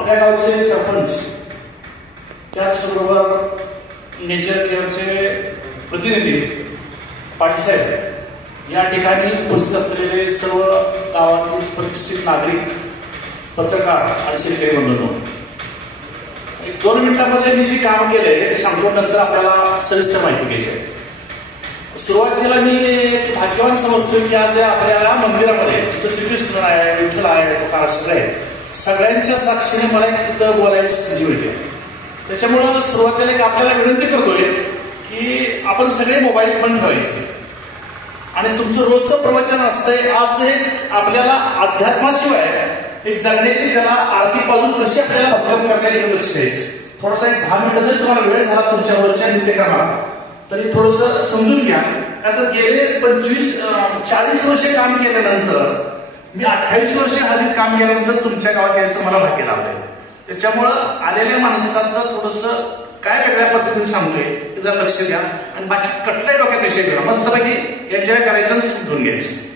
आपल्या गावचे सरपंच, त्याचबरोबर नेचर केअरचे प्रतिनिधी पाटीलसाहेब, या ठिकाणी उपस्थित असलेले सर्व गावातील प्रतिष्ठित नागरिक, पत्रकार आणि शेतकरी बंधूंनो, 2 मिनिटांमध्ये मी जी काम केले ते सांगतो, नंतर आपल्याला सविस्तर माहिती घ्यायची आहे. सुरुवातीला मी एक भाग्यवान समजतो की आज आपल्या मंदिरामध्ये जिथं श्रीकृष्ण आहे, विठ्ठल आहे, तुकाराम सगळे आहे, सगळ्यांच्या साक्षीने मला एक तिथं बोलायची संधी मिळते. त्याच्यामुळं सुरुवातीला एक आपल्याला विनंती करतोय की आपण सगळे मोबाईल बंद ठेवायचे आणि तुमचं रोजचं प्रवचन असतंय. आज एक आपल्याला अध्यात्माशिवाय एक जगण्याची कला, आर्थिक बाजू कशी आपल्याला भक्कम करता येईल लक्ष द्यायचं. थोडासा एक 10 मिनिटं जरी तुम्हाला वेळ झाला तुमच्या रोजच्या नित्यक्रमाला तरी थोडंसं समजून घ्या. आता गेले 40 वर्ष काम केल्यानंतर, मी 28 वर्ष आधी काम केल्यानंतर तुमच्या गावात यायचं मला भाग्य लाभलंय. त्याच्यामुळं आलेल्या माणसाचं थोडंसं काय वेगळ्या पद्धतीने सांगतोय ते जरा लक्ष द्या आणि बाकी कुठल्याही डोक्यात विषय करा, मस्तपैकी एन्जॉय करायचं आणि समजून घ्यायचं.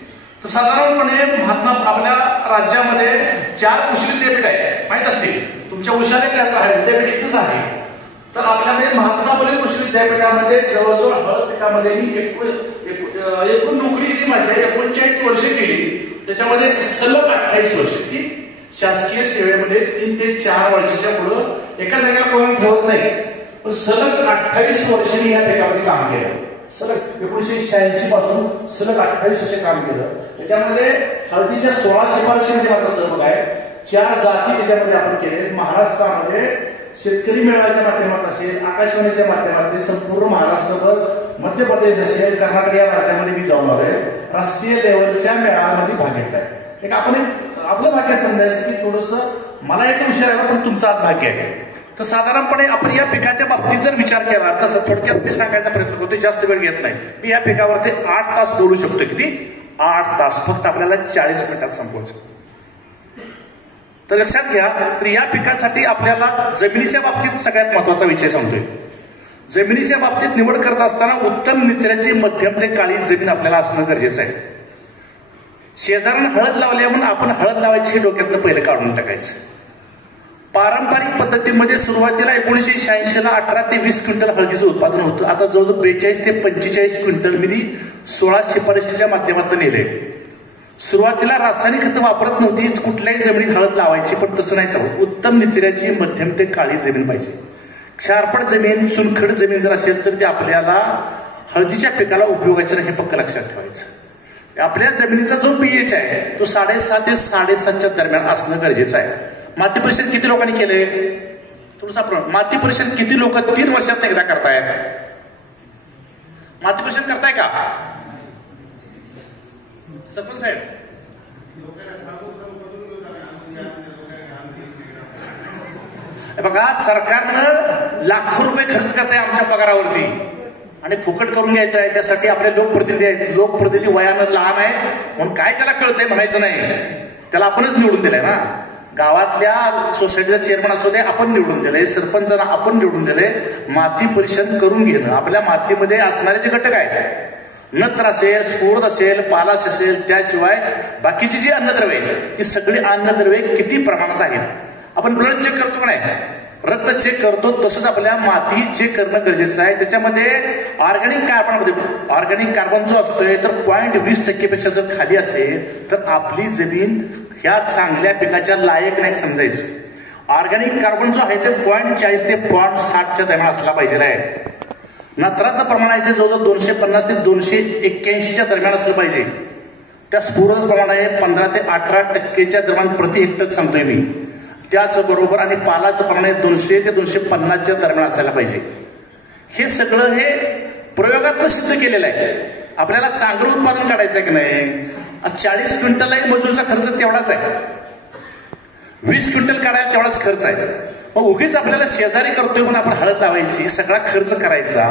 तर साधारणपणे महात्मा आपल्या राज्यामध्ये 4 कृषी विद्यापीठ आहे, माहीत असतील तुमच्या हुशारी विद्यापीठ इथंच आहे. तर आपल्याकडे महात्मा फुले कृषी विद्यापीठामध्ये जवळजवळ हळद पिकामध्ये मी एकूण नोकरी जी माझी 39 वर्षे केली, त्याच्यामध्ये सलग 28 वर्ष की शासकीय सेवेमध्ये 3 ते 4 वर्षाच्या पुढं एका जागेला कोणाला ठेवत नाही, पण सलग 28 वर्षांनी या पिकामध्ये काम केलं. सलग 1986 पासून सलग 28 वर्ष काम केलं. त्याच्यामध्ये हळदीच्या 16 शिफारशीमध्ये माझा सहभाग आहे. 4 जाती त्याच्यामध्ये आपण केले. महाराष्ट्रामध्ये शेतकरी मेळाव्याच्या माध्यमात असेल, आकाशवाणीच्या माध्यमातून संपूर्ण महाराष्ट्रभर, मध्य प्रदेश असेल, कर्नाटक या राज्यामध्ये मी जाऊन आलोय. राष्ट्रीय लेवलच्या मेळाव्यामध्ये भाग घेतलाय. एक आपण आपलं भाग्य समजायचं की थोडंसं मला एक हुशार आहे पण तुमचं आज भाग्य आहे. तर साधारणपणे आपण या पिकाच्या बाबतीत जर विचार केला तसं थोडक्यात मी सांगायचा प्रयत्न करतो, जास्त वेळ घेत नाही. मी या पिकावरती 8 तास बोलू शकतो. किती? 8 तास. फक्त आपल्याला 40 मिनिटात संपवायचं. तर लक्षात घ्या, तर या पिकासाठी आपल्याला जमिनीच्या बाबतीत सगळ्यात महत्वाचा विषय सांगतोय. जमिनीच्या बाबतीत निवड करत असताना उत्तम निचऱ्याची मध्यम ते काळी जमीन आपल्याला असणं गरजेचं आहे. शेजाऱ्यानं हळद लावल्या म्हणून आपण हळद लावायची हे डोक्यातलं पहिलं काढून टाकायचं. पारंपरिक पद्धतीमध्ये सुरुवातीला 1986ला 18 ते 20 क्विंटल हळदीचं उत्पादन होतं. आता जवळजवळ 42 ते 45 क्विंटल मी 16 शिफारशीच्या माध्यमातून नेले. सुरुवातीला रासायनिक खतं वापरत नव्हती, कुठल्याही जमिनीत हळद लावायची, पण तसं नाही चालत. उत्तम निचऱ्याची मध्यम ते काळी जमीन पाहिजे. क्षारपट जमीन, चुनखड जमीन जर असेल तर ते आपल्याला हळदीच्या पिकाला उपयोगाचं नाही, हे पक्क लक्षात ठेवायचं. आपल्या जमिनीचा जो पीएच आहे तो 7.5 ते 7.7च्या दरम्यान असणं गरजेचं आहे. माती परीक्षण किती लोकांनी केले? थोडंसं माती परीक्षण किती लोक 3 वर्षात एकदा करतायत? माती परीक्षण करताय का सरपंच साहेब? बघा, सरकारनं लाखो रुपये खर्च करताय आमच्या पगारावरती आणि फुकट करून घ्यायचं आहे. त्यासाठी आपले लोकप्रतिनिधी आहेत. लोकप्रतिनिधी वयानं लहान आहे म्हणून काय त्याला कळतंय म्हणायचं नाही. त्याला आपणच निवडून दिलंय ना. गावातल्या सोसायटीचा चेअरमन असू दे आपण निवडून दिलंय, सरपंचांना आपण निवडून दिलंय. माती परीक्षण करून घेणं, आपल्या मातीमध्ये असणारे जे घटक आहेत, नत्र असेल, स्फोट असेल, पालाश असेल, त्याशिवाय बाकीची जी अन्नद्रव्ये आहेत, ही सगळी अन्नद्रव्ये किती प्रमाणात आहेत. आपण ब्लड चेक करतो का नाही, रक्त चेक करतो, तसंच आपल्या माती चेक करणं गरजेचं आहे. त्याच्यामध्ये ऑर्गॅनिक कार्बन जो असतोय तर 0.20% पेक्षा जर खाली असेल तर आपली जमीन ह्या चांगल्या पिकाच्या लायक नाही समजायचं. ऑर्गॅनिक कार्बन जो आहे ते 0.40 ते 0.60च्या दरम्यान असला पाहिजे आहे. नत्राचं प्रमाण आहे जवळजवळ 250 ते 281च्या दरम्यान असलं पाहिजे. त्या स्फुरद प्रमाण आहे 15 ते 18% दरम्यान प्रति हेक्टर सांगतोय मी. त्याचबरोबर आणि पालाचं प्रमाण आहे 200 ते 250च्या दरम्यान असायला पाहिजे. हे सगळं हे प्रयोगातून सिद्ध केलेलं आहे. आपल्याला चांगलं उत्पादन काढायचं आहे की नाही. 40 क्विंटलही मजुरीचा खर्च तेवढाच आहे, 20 क्विंटल काढायला तेवढाच खर्च आहे. मग उगीच आपल्याला शेजारी करतोय म्हणून आपण हळद लावायची, सगळा खर्च करायचा,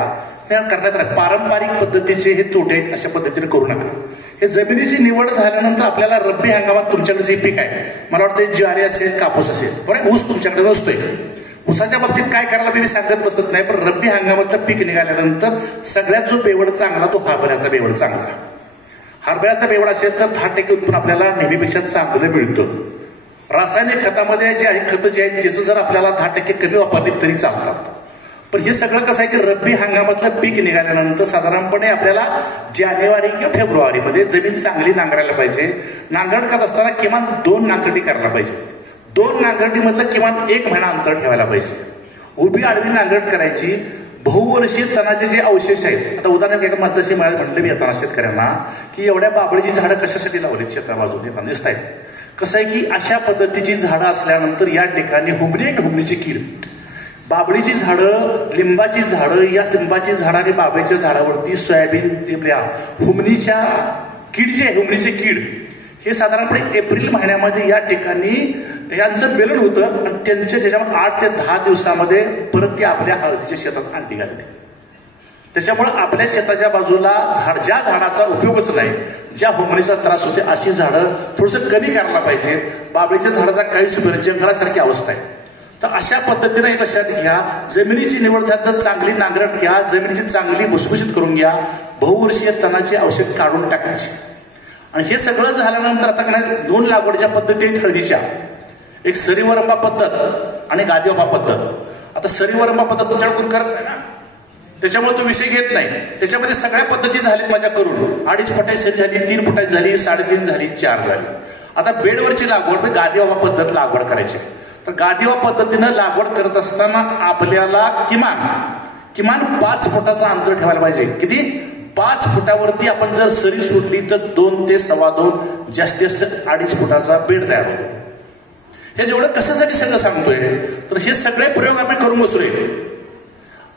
त्या करण्यात राहील. पारंपरिक पद्धतीचे हे तोटे आहेत, अशा पद्धतीने करू नका. हे जमिनीची निवड झाल्यानंतर आपल्याला रब्बी हंगामात तुमच्याकडे जे पीक आहे, मला वाटतं ज्वारी असेल, कापूस असेल, बरं ऊस तुमच्याकडे नसतोय. ऊसाच्या बाबतीत काय करायला मी सांगत बसत नाही, पण रब्बी हंगामातलं पीक निघाल्यानंतर सगळ्यात जो बेवड चांगला तो हरभऱ्याचा बेवड चांगला. हरभऱ्याचा बेवड असेल तर 10% उत्पन्न आपल्याला नेहमीपेक्षा चांगलं मिळतं. रासायनिक खतामध्ये जे आहे खतं जे आहेत त्याचं जर आपल्याला 10% कमी वापरली तरी चालतात. पण हे सगळं कसं आहे की रब्बी हंगामातलं पीक निघाल्यानंतर साधारणपणे आपल्याला जानेवारी किंवा फेब्रुवारीमध्ये जमीन चांगली नांगरायला पाहिजे. नांगरट करत असताना किमान 2 नांगरटी करायला पाहिजे. 2 नांगरटीमधलं किमान 1 महिना अंतर ठेवायला पाहिजे. उभी आडवी नांगरट करायची. बहुवर्षीय तणाचे जे अवशेष आहेत, आता उदाहरण एका मताशी मला म्हटलं मी येताना शेतकऱ्यांना की एवढ्या बाबळीची झाडं कशासाठी लावलीत शेता बाजूने दिसत आहेत. कसं आहे की अशा पद्धतीची झाडं असल्यानंतर या ठिकाणी हुमणीची कीड, बाबळीची झाडं, लिंबाची झाडं, या लिंबाची झाडं आणि बाबळीच्या झाडावरती सोयाबीन हुमणीच्या कीड जी आहे, हुमणीची कीड हे साधारणपणे एप्रिल महिन्यामध्ये या ठिकाणी यांचं बेलन होतं आणि त्याच्यामध्ये 8 ते 10 दिवसामध्ये परत ती आपल्या हळदीच्या शेतात अंडी घालते. त्याच्यामुळे आपल्या शेताच्या बाजूला ज्या झाडाचा उपयोगच नाही, ज्या हुमणीचा त्रास होते अशी झाडं थोडंसं कमी करायला पाहिजे. बाबळीच्या झाडाचा काहीच उपयोग, जंगलासारखी अवस्था आहे. तर अशा पद्धतीने लक्षात घ्या, जमिनीची निवड झाली तर चांगली नांगरट घ्या, जमिनीची चांगली भुसभुशीत करून घ्या, बहुवर्षीय तणाचे औषध काढून टाकायचे. आणि हे सगळं झाल्यानंतर आता काय 2 लागवडीच्या पद्धती आहेत हळदीच्या. एक सरीवरंबा पद्धत आणि गादीवापा पद्धत. आता सरीवरंबा पद्धत तुमच्याकडे कोण करत नाही ना, त्याच्यामुळे तो विषय घेत नाही. त्याच्यामध्ये सगळ्या पद्धती झाल्यात माझ्या करून. 2.5 फुटाची सरी झाली, 3 फुटाची झाली, 3.5 झाली, 4 झाली. आता बेडवरची लागवड गादीवापा पद्धत लागवड करायची. तर गादीवापा पद्धतीनं लागवड करत असताना आपल्याला किमान 5 फुटाचं अंतर ठेवायला पाहिजे. किती? 5 फुटावरती आपण जर सरी सोडली तर 2 ते 2.25 जास्तीत जास्त 2.5 फुटाचा बेड तयार होतो. हे जेवढं कशासाठी सगळं सांगतोय तर हे सगळे प्रयोग आपण करून बसलोय.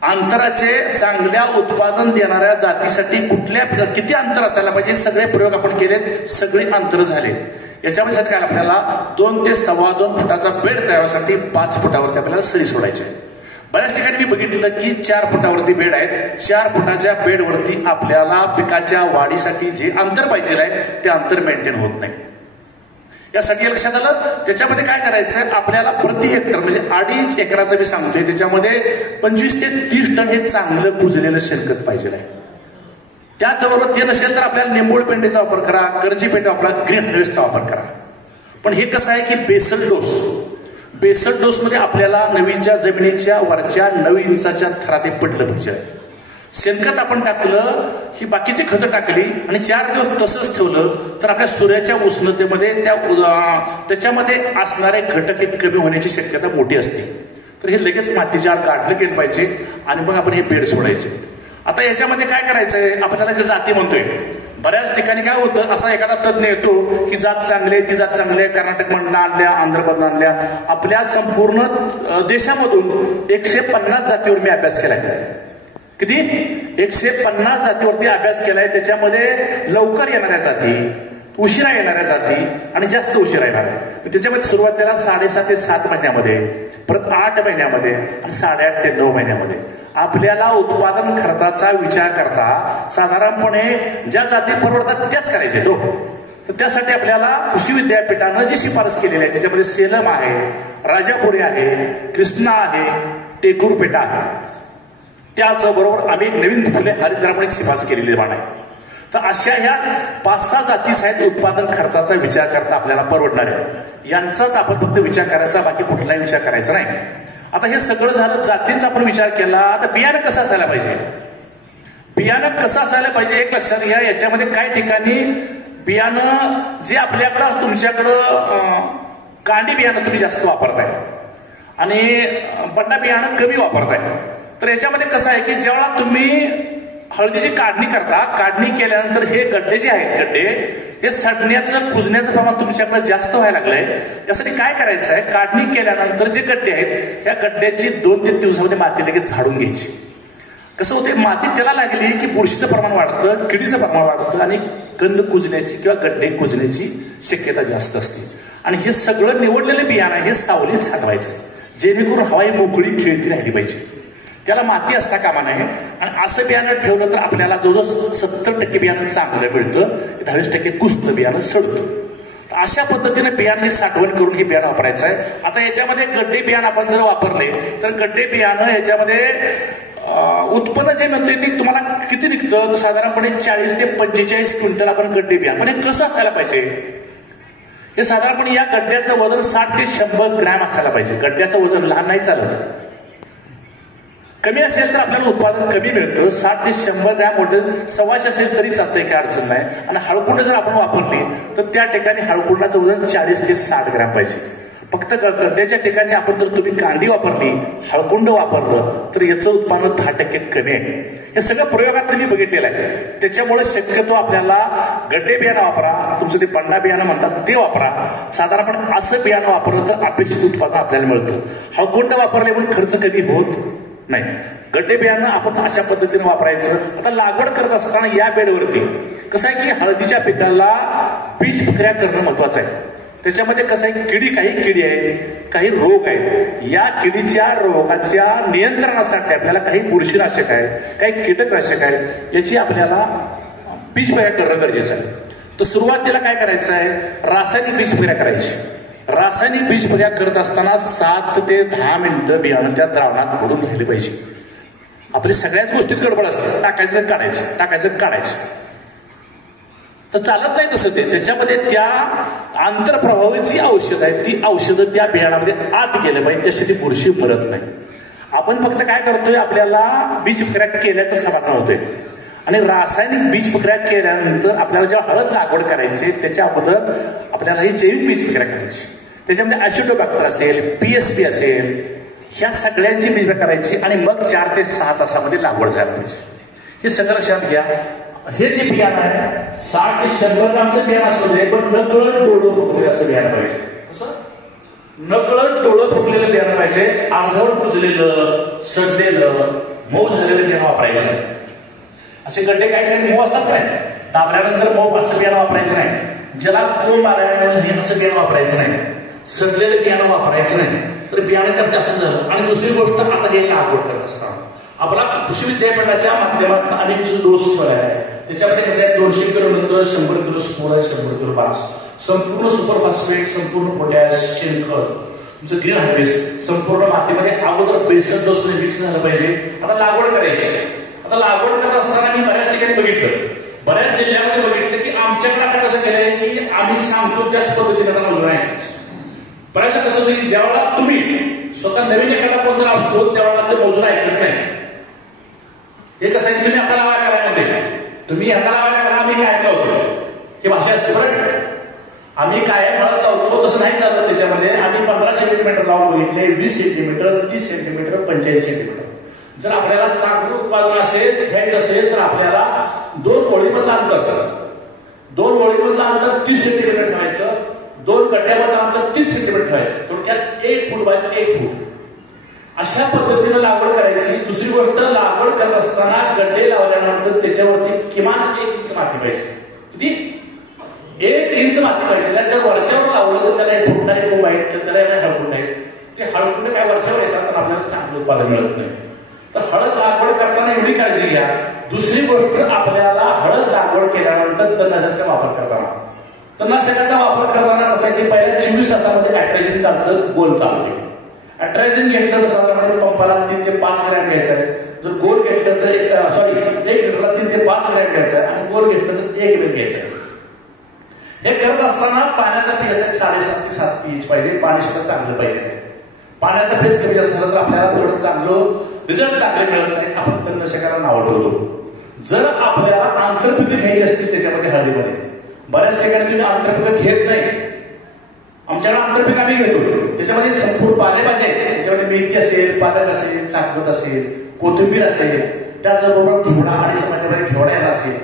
अंतराचे चांगल्या उत्पादन देणाऱ्या जातीसाठी किती अंतर असायला पाहिजे सगळे प्रयोग आपण केलेत, सगळे अंतर झाले. याच्यामध्ये काय आपल्याला 2 ते 2.25 फुटाचा बेड तयारासाठी 5 फुटावरती आपल्याला सरी सोडायची आहे. बऱ्याच ठिकाणी मी बघितलं की 4 फुटावरती बेड आहेत. 4 फुटाच्या बेडवरती आपल्याला पिकाच्या वाढीसाठी जे अंतर पाहिजे आहे ते अंतर मेंटेन होत नाही. यासाठी लक्षात आलं. त्याच्यामध्ये काय करायचं, आपल्याला प्रति हेक्टर म्हणजे 2.5 एकराचं मी सांगतोय, त्याच्यामध्ये 25 ते 30 टन हे चांगलं कुजलेलं शेणखत पाहिजे आहे. त्याचबरोबर ते नसेल तर आपल्याला निंबोळ पेंडीचा वापर करा, करजी पेंडी वापरा, ग्रीन हार्वेस्टचा वापर करा. पण हे कसं आहे की बेसल डोस मध्ये आपल्याला नवीच्या जमिनीच्या वरच्या 9 इंचाच्या थरात पडलं पाहिजे. शेणखत आपण टाकलं, ही बाकीची खतं टाकली आणि 4 दिवस तसंच ठेवलं तर आपल्या सूर्याच्या उष्णतेमध्ये त्याच्यामध्ये असणारे घटक कमी होण्याची शक्यता मोठी असते. तर हे लगेच मातीच्या आत काढलं गेलं पाहिजे आणि मग आपण हे बेड सोडायचे. आता याच्यामध्ये काय करायचंय, आपल्याला जे जाती म्हणतोय, बऱ्याच ठिकाणी काय होतं, असा एखादा तज्ञ येतो ही जात चांगली आहे, ती जात चांगली आहे, कर्नाटक मधून आणल्या, आंध्रमधून आणल्या. आपल्या संपूर्ण देशामधून 150 जातीवर मी अभ्यास केलाय. किती? 150 जातीवरती अभ्यास केलाय. त्याच्यामध्ये लवकर येणाऱ्या जाती, उशिरा येणाऱ्या जाती आणि जास्त उशिरा येणाऱ्या. त्याच्यामध्ये सुरुवातीला 6.5 ते 7 महिन्यामध्ये, परत 8 महिन्यामध्ये आणि 8.5 ते 9 महिन्यामध्ये आपल्याला उत्पादन खर्चाचा विचार करता साधारणपणे ज्या जाती परवडतात त्याच करायचे लोक. तर त्यासाठी आपल्याला कृषी विद्यापीठानं जी शिफारस केलेली आहे त्याच्यामध्ये सेलम आहे, राजापुरी आहे, कृष्णा आहे, टेकूरपेटा आहे. त्याचबरोबर आम्ही एक नवीन फुले हरितद्रावण शिफारस केलेली आहे. तर अशा ह्या 5-6 जातीस आहेत उत्पादन खर्चाचा विचार करता आपल्याला परवडणार आहे. यांचाच आपण फक्त विचार करायचा, बाकी कुठलाही विचार करायचा नाही. आता हे सगळं झालं, जातींचा आपण विचार केला. आता बियाणं कसं असायला पाहिजे, बियाणं कसं असायला पाहिजे एक लक्षात घ्या. याच्यामध्ये काही ठिकाणी बियाणं जे आपल्याकडं, तुमच्याकडं कांडी बियाणं तुम्ही जास्त वापरताय आणि बंडा बियाणं कमी वापरताय. तर याच्यामध्ये कसं आहे की जेव्हा तुम्ही हळदीची काढणी करता, काढणी केल्यानंतर हे गड्डे जे आहेत, गड्डे हे सडण्याचं, कुजण्याचं प्रमाण तुमच्याकडे जास्त व्हायला लागलंय. यासाठी काय करायचं आहे, काढणी केल्यानंतर जे गड्डे आहेत या गड्ड्याची 2 ते 3 दिवसामध्ये माती लगेच झाडून घ्यायची. कसं होते, माती त्याला लागली की बुरशीचं प्रमाण वाढतं, किडीचं प्रमाण वाढतं आणि कंद कुजण्याची किंवा गड्डे कुजण्याची शक्यता जास्त असते. आणि हे सगळं निवडलेलं बियाणं हे सावलीत साठवायचं जेणेकरून हवा ही मोकळी खेळती राहिली पाहिजे, त्याला माती असता कामा नये. आणि असं बियाणं ठेवलं तर आपल्याला जवळजवळ 70% बियाणं चांगलं मिळतं, 10% कुजतं बियाणं सडतं. अशा पद्धतीने बियाणे साठवण करून हे बियाणं वापरायचं आहे. आता याच्यामध्ये गड्डे बियाणं आपण जर वापरले तर गड्डे बियाणं याच्यामध्ये उत्पन्न जे म्हणते ते तुम्हाला किती निघतं, साधारणपणे 40 ते 45 क्विंटल आपण गड्डे बियाणं. पण हे कसं असायला पाहिजे, हे साधारणपणे या गड्ड्याचं वजन 60 ते 100 ग्रॅम असायला पाहिजे. गड्ड्याचं वजन लहान नाही चालत. कमी असेल तर आपल्याला उत्पादन कमी मिळतं. 60 ते 100 ग्रॅम मोठं 125 असेल तरी चालतंय, काही अडचण नाही. आणि हळकुंड जर आपण वापरली तर त्या ठिकाणी हळकुंडाचं वजन 40 ते 60 ग्रॅम पाहिजे. फक्त गड्ड्याच्या ठिकाणी आपण जर तुम्ही कांडी वापरली, हळकुंड वापरलं तर याचं उत्पन्न 10% कमी आहे. हे सगळं प्रयोगात तुम्ही बघितलेलं आहे. त्याच्यामुळे शक्यतो आपल्याला गड्डे बियाणं वापरा. तुमचं ते पन्ना बियाणं म्हणतात ते वापरा. साधारणपणे असं बियाणं वापरलं तर अपेक्षित उत्पादन आपल्याला मिळतं. हळकुंड वापरले म्हणून खर्च कमी होत नाही. गड्डे बियाणं आपण अशा पद्धतीने वापरायचं. आता लागवड करत असताना या बेडवरती कसं आहे की हळदीच्या पिकाला बीज प्रक्रिया करणं महत्वाचं आहे. त्याच्यामध्ये कसं आहे, काही किडी आहे, काही रोग आहेत. या किडीच्या रोगाच्या नियंत्रणासाठी आपल्याला काही बुरशीनाशक आहे, काही कीटकनाशक आहे, याची आपल्याला बीज प्रक्रिया करणं गरजेचं आहे. तर सुरुवातीला काय करायचं आहे, रासायनिक बीज प्रक्रिया करायची. रासायनिक बीज प्रक्रिया करत असताना 7 ते 10 मिनिटं बियाणं त्या द्रावणात बुडून राहिले पाहिजे. आपली सगळ्याच गोष्टीत गडबड असते, टाकायचं काढायचं, टाकायचं काढायचं, तर चालत नाही तसं ते. त्याच्यामध्ये त्या आंतरप्रभावाची औषध आहे, ती औषधं त्या बियाणामध्ये आत गेलं पाहिजे, त्यासाठी बुरशी भरत नाही. आपण फक्त काय करतोय, आपल्याला बीज प्रक्रिया केल्याचं समाधान होतंय. आणि रासायनिक बीज प्रक्रिया केल्यानंतर आपल्याला जेव्हा हळद लागवड करायची त्याच्या अगोदर आपल्याला ही जैविक बीज प्रक्रिया करायची. त्याच्यामध्ये ॲसिडोबॅक्टर असेल, PSP असेल, ह्या सगळ्यांची बीज प्रक्रिया करायची आणि मग 4 ते 6 तासामध्ये लागवड झाली पाहिजे. हे सगळं लक्षात घ्या. हे जे बियाणं आहे 60 ते 100 ग्रामचं बियाणं असू दे, पण नकळत डोळं फुगलेलं असं बियाणं पाहिजे. कसं नकळत डोळं फुगलेलं बियाणं पाहिजे. अर्धवट कुजलेलं, सडलेलं, मऊ झालेलं बियाणं वापरायचं नाही. असे गड्डे काही काही मऊ असतात काय, दाबल्यानंतर मऊ असं बियाणं वापरायचं नाही. ज्याला कोंब आल्यानंतर हे असं बियाणं वापरायचं नाही. सडलेलं बियाणं वापरायचं नाही. तर बियाण्याचं जास्त झालं. आणि दुसरी गोष्ट, आता हे लागवड करत असताना आपला कृषी विद्यापीठाच्या माध्यमातून अनेक डोस आहे. त्याच्यामध्ये 200 किलो नंतर 100 किलो स्फोर आहे, 100 किलो बास, संपूर्ण सुपर फॉस्फेट, संपूर्ण पोटॅश, शेणखत, तुमचं ग्रीन हार्वेस्ट, संपूर्ण मातीमध्ये अगोदर बेसन डोस मिक्स झालं पाहिजे. आता लागवड करायची. आता लागवड करत असताना मी बऱ्याच ठिकाणी बघितलं, बऱ्याच जिल्ह्यामध्ये बघितलं की आमच्याकडे आता कसं केलंय की आम्ही सांगतो त्याच पद्धतीने आता मजूर आहे. बऱ्याचशा कसं होईल, ज्यावेळेला तुम्ही स्वतः नवीन एखादा कोणता असतो त्यावेळेला ते मजूर ऐकत नाही. हे कसं आहे, तुम्ही आता लावा करायमध्ये, तुम्ही आता लावा करा, आम्ही काय लावतो ही भाषा असते बरं. आम्ही काय हळद लावतो तसं नाही चालत. त्याच्यामध्ये आम्ही 15 सेंटीमीटर लावून बघितले, 20 सेंटीमीटर, 30 सेंटीमीटर, 45 सेंटीमीटर. जर आपल्याला चांगलं उत्पादन असेल, घ्यायचं असेल तर आपल्याला 2 ओळीमधलं अंतर, 2 ओळीमधलं अंतर 30 सेंटीमीटर ठेवायचं, 2 गड्ड्यामधलं अंतर 30 सेंटीमीटर ठेवायचं. थोडक्यात 1 फूट बाय 1 फूट अशा पद्धतीने लागवड करायची. दुसरी गोष्ट, लागवड करत असताना गड्डे लावल्यानंतर त्याच्यावरती किमान 1 इंच माती पाहिजे. किती? 1 इंच माती पाहिजे. जर वरच्यावर लावलं तर त्याला फुटणारे खूप आहेत, तर त्याला हळकुंड आहेत. ते हळकुंड काय वरच्यावर येतात तर आपल्याला चांगलं उत्पादन मिळत नाही. तर हळद लागवड करताना एवढी काळजी घ्या. दुसरी गोष्ट, आपल्याला हळद लागवड केल्यानंतर तणनाशकाचा वापर करताना, तणनाशकाचा वापर करताना कसं आहे की पहिल्या 24 तासामध्ये ॲट्रायझिन चालतं, गोल चालते. ॲट्रायझिन घेतलं तर साधारणपणे पंपाला 3 ते 5 ग्रॅम घ्यायचं आहे. जर गोल घेतलं तर 1 लिटरला 3 ते 5 ग्रॅम घ्यायचं आहे आणि गोल घेतलं तर 1 ग्रॅम घ्यायचं आहे. हे करत असताना पाण्याचा पीएच 7.5 ते 7 pH पाहिजे. पाणी सुद्धा चांगलं पाहिजे. पाण्याचा पीएच कमी असलं तर आपल्याला थोडं चांगलं रिझल्ट चांगले मिळत नाही. आपण तणनाशकाला नाव ठेवतो. जर आपल्याला आंतरपिके घ्यायची असतील त्याच्यामध्ये हळदीमध्ये, बऱ्याच ठिकाणी तुम्ही आंतरपिकं घेत नाही. आमच्याकडे आंतरपीक आम्ही घेतो. त्याच्यामध्ये संपूर्ण पालेभाज्या आहेत. त्याच्यामध्ये मेथी असेल, पालक असेल, साखर असेल, कोथिंबीर असेल, त्याचबरोबर घेवडा आणि समाजामध्ये घेवडा असेल.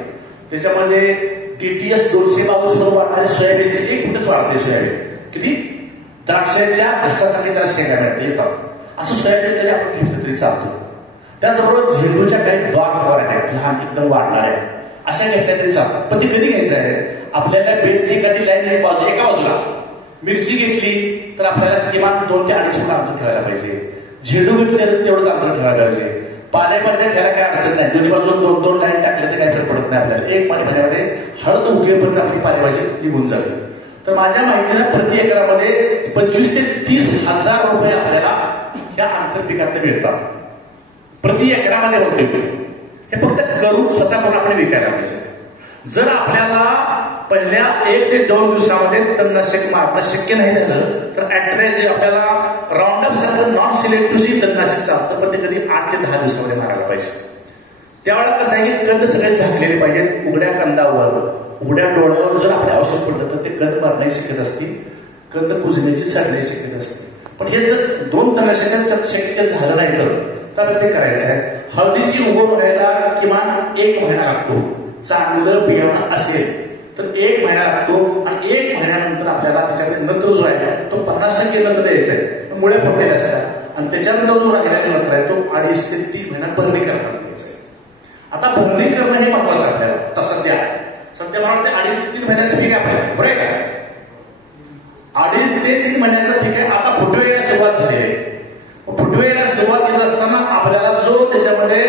त्याच्यामध्ये TTS 222 वाढणारे सोयाबीनची 1 फुटच वाढते. सोयाबीन किती? द्राक्षाच्या घासासाठी त्याला शेंगा मिळते येतात. असं सोयाबीन जरी आपण घेतलं तरी चालतो. त्याचबरोबर झेंडूच्या काही बाग आहेत, लहान एकदम वाढणार आहे, अशा घेतल्या तरी चालतात. पण ती कधी घ्यायचं आहे, आपल्याला बेडची एखादी लाईन बाजू एका बाजूला मिरची घेतली तर आपल्याला किमान 2 ते 2.5 फूट अंतर ठेवायला पाहिजे. झेंडू घेतली तर तेवढंच अंतर ठेवायला पाहिजे. पालेभाज्या घ्यायला काय अडचण नाही. दोन्ही बाजूला 2-2 लाईन टाकल्या तर काही फरक पडत नाही आपल्याला. एक पालेभाज्यामध्ये हळद उगेपर्यंत आपली पालेभाजी निघून जाते. तर माझ्या माहितीनं प्रति एकरामध्ये 25 ते 30 हजार रुपये आपल्याला या आंतरपिकात मिळतात. प्रति एकरामध्ये होते. हे फक्त करून स्वतः करून आपण विकायला पाहिजे. जर आपल्याला पहिल्या 1 ते 2 दिवसामध्ये तणनाशक मारणं शक्य नाही झालं तर ऍट्रेज जे आपल्याला राऊंडअप सारखं नॉन सिलेक्टिव्ह तणनाशक चालतं, पण ते कधी 8 ते 10 दिवसामध्ये मारायला पाहिजे. त्यावेळेला कसं आहे की कंद सगळे झाकलेले पाहिजेत. उघड्या कंदावर उघड्या डोळ्यावर जर आपले औषध पडलं तर ते कंद मारण्याची शक्यता असते, कंद कुजण्याची सडण्याची शक्यता असते. पण हे जर 2 तणनाशक शक्य झालं नाही तर ते करायचं आहे. हळदीची उगवण व्हायला किमान 1 महिना लागतो. चांगलं बियाणं असेल तर 1 महिना लागतो आणि 1 महिन्यानंतर आपल्याला त्याच्यामध्ये नंतर जो आहे तो 50% नंतर द्यायचा आहे, मुळे फुटलेले असतात. आणि त्याच्यानंतर जो राहिलेला नंतर आहे तो 2.5 ते 3 महिना भरणी करायला द्यायचा आहे. आता भरणी करणं हे महत्वाचं आहे आपल्याला. तर सध्या मला वाटतं 2.5 ते 3 महिन्याचं पीक आहे आपल्याला, बरं आहे का? 2.5 ते 3 महिन्याचं पीक आहे. आता फुटवे यायला सुरुवात झाली आहे. फुटवे यायला सुरुवात येत असताना आपल्याला जो त्याच्यामध्ये